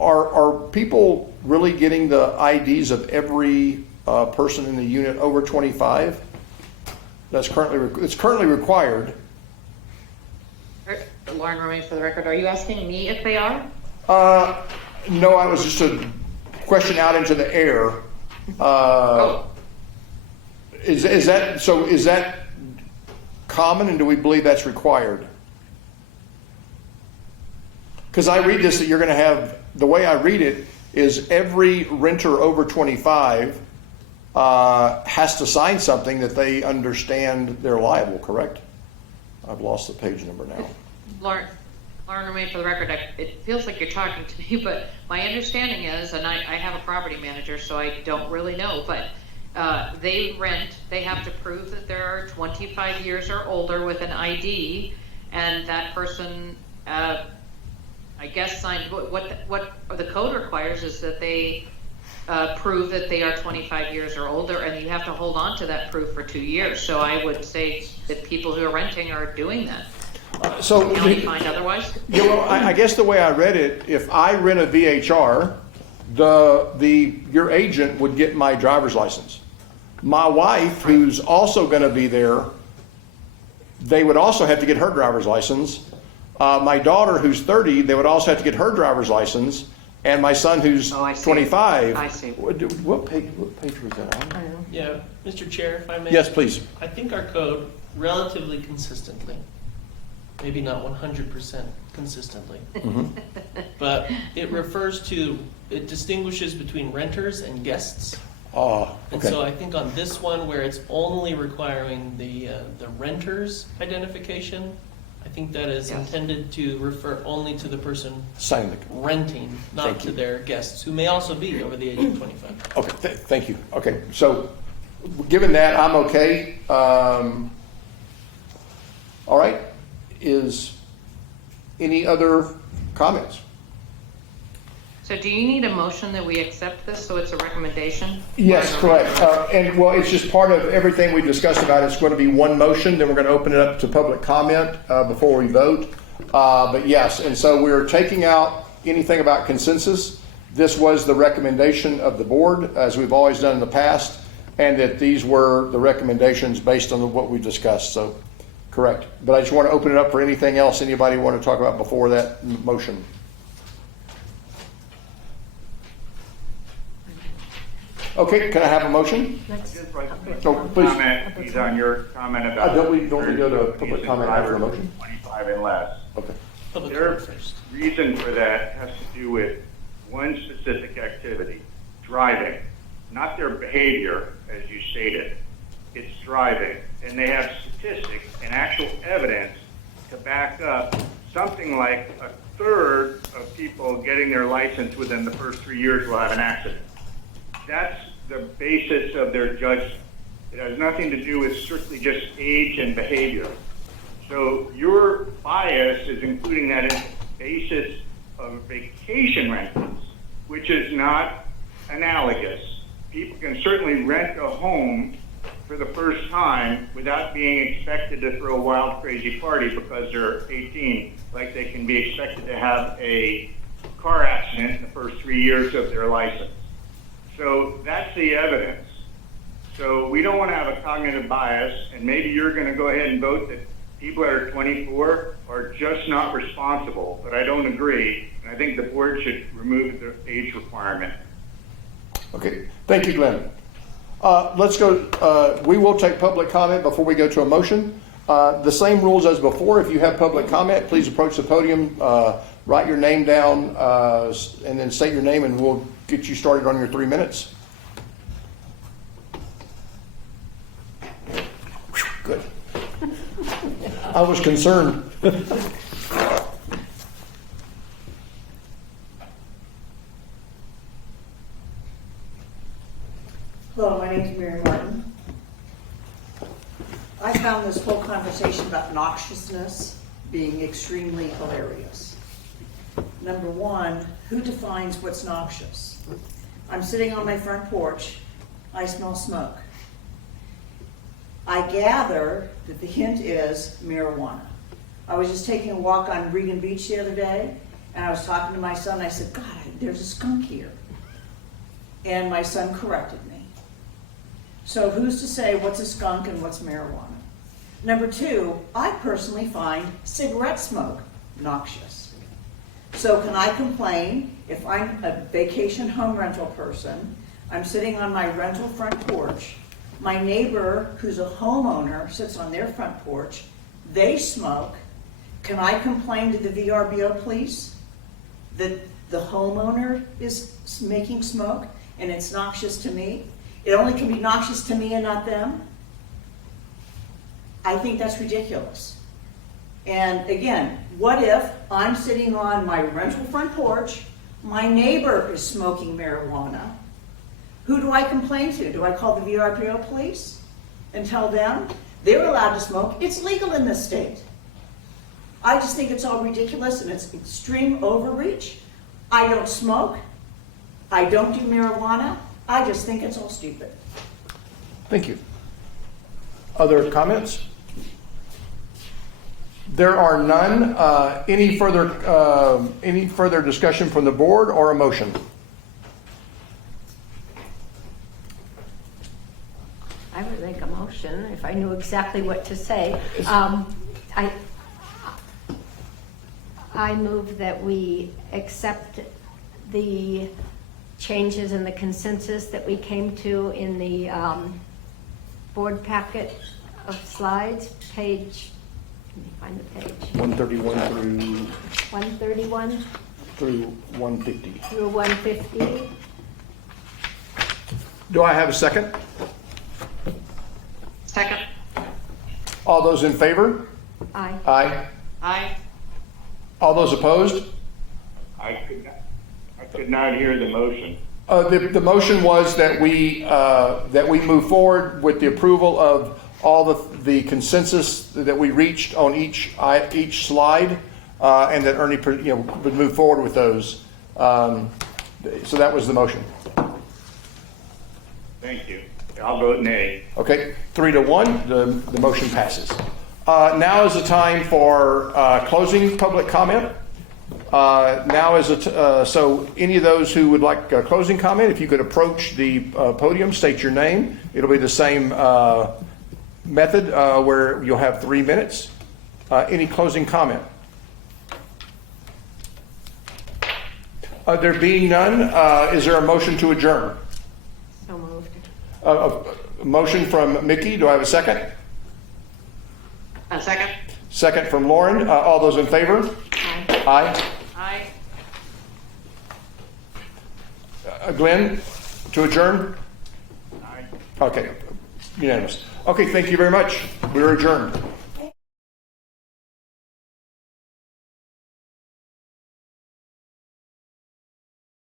Are people really getting the IDs of every person in the unit over 25? It's currently required. Lauren Romaine, for the record, are you asking me if they are? No, I was just a question out into the air. Is that common, and do we believe that's required? Because I read this that you're going to have, the way I read it is every renter over 25 has to sign something that they understand they're liable, correct? I've lost the page number now. Lauren Romaine, for the record, it feels like you're talking to me, but my understanding is, and I have a property manager, so I don't really know, but they have to prove that they're 25 years or older with an ID, and that person, I guess, signed, what the code requires is that they prove that they are 25 years or older, and you have to hold on to that proof for 2 years. So I would say that people who are renting are doing that. So Can you find otherwise? Yeah, well, I guess the way I read it, if I rent a VHR, your agent would get my driver's license. My wife, who's also going to be there, they would also have to get her driver's license. My daughter, who's 30, they would also have to get her driver's license. And my son, who's Oh, I see. 25. I see. What page was that on? I don't know. Yeah, Mr. Chair, if I may. Yes, please. I think our code relatively consistently, maybe not 100% consistently, but it distinguishes between renters and guests. Oh, And okay. so I think on this one, where it's only requiring the renter's identification, I think that is Yes. intended to refer only to the person Sign the. renting, not Thank to you. their guests, who may also be over the age of 25. Okay, thank you. Okay, so given that, I'm okay. All right. Is any other comments? So do you need a motion that we accept this, so it's a recommendation? Yes, correct. And well, it's just part of everything we discussed about. It's going to be one motion, then we're going to open it up to public comment before we vote. But yes, and so we're taking out anything about consensus. This was the recommendation of the board, as we've always done in the past, and that these were the recommendations based on what we discussed. So, correct. But I just want to open it up for anything else anybody want to talk about before that motion. Okay, can I have a motion? Just like Oh, please. comment, he's on your comment about. Don't we go to public comment after a motion? 25 and less. Okay. Public Their comment first. reason for that has to do with one specific activity, driving, not their behavior, as you stated. It's driving. And they have statistics and actual evidence to back up something like a third of people getting their license within the first 3 years will have an accident. That's the basis of their judgment. It has nothing to do with strictly just age and behavior. So your bias is including that in the basis of vacation rentals, which is not analogous. People can certainly rent a home for the first time without being expected to throw a wild, crazy party because they're 18, like they can be expected to have a car accident in the first 3 years of their license. So that's the evidence. So we don't want to have a cognitive bias, and maybe you're going to go ahead and vote that people that are 24 are just not responsible, but I don't agree, and I think the board should remove the age requirement. Okay, thank you, Glenn. Let's go, we will take public comment before we go to a motion. The same rules as before. If you have public comment, please approach the podium, write your name down, and then state your name, and we'll get you started on your 3 minutes. Good. I was concerned. Hello, my name is Mary Martin. I found this whole conversation about noxiousness being extremely hilarious. Number one, who defines what's noxious? I'm sitting on my front porch, I smell smoke. I gather that the hint is marijuana. I was just taking a walk on Regan Beach the other day, and I was talking to my son, I said, God, there's a skunk here. And my son corrected me. So who's to say what's a skunk and what's marijuana? Number two, I personally find cigarette smoke noxious. So can I complain if I'm a vacation home rental person, I'm sitting on my rental front porch, my neighbor who's a homeowner sits on their front porch, they smoke, can I complain to the VRBO police that the homeowner is making smoke and it's noxious to me? It only can be noxious to me and not them? I think that's ridiculous. And again, what if I'm sitting on my rental front porch, my neighbor is smoking marijuana? Who do I complain to? Do I call the VRBO police and tell them they're allowed to smoke? It's legal in this state. I just think it's all ridiculous and it's extreme overreach. I don't smoke. I don't do marijuana. I just think it's all stupid. Thank you. Other comments? There are none. Any further discussion from the board or a motion? I would make a motion if I knew exactly what to say. I move that we accept the changes in the consensus that we came to in the board packet of slides, page, let me find the page. 131 131 through 150. through 150. Do I have a second? Second. All those in favor? Aye. Aye. Aye. All those opposed? I could not hear the motion. The motion was that we move forward with the approval of all the consensus that we reached on each slide, and that Ernie would move forward with those. So that was the motion. Thank you. I'll vote nay. Okay, 3-1, the motion passes. Now is the time for closing public comment. So any of those who would like a closing comment, if you could approach the podium, state your name. It'll be the same method where you'll have 3 minutes. Any closing comment? There being none, is there a motion to adjourn? So moved. A motion from Mickey. Do I have a second? A second. Second from Lauren. All those in favor? Aye. Aye. Aye. Glenn, to adjourn? Aye. Okay, unanimous. Okay, thank you very much. We're adjourned.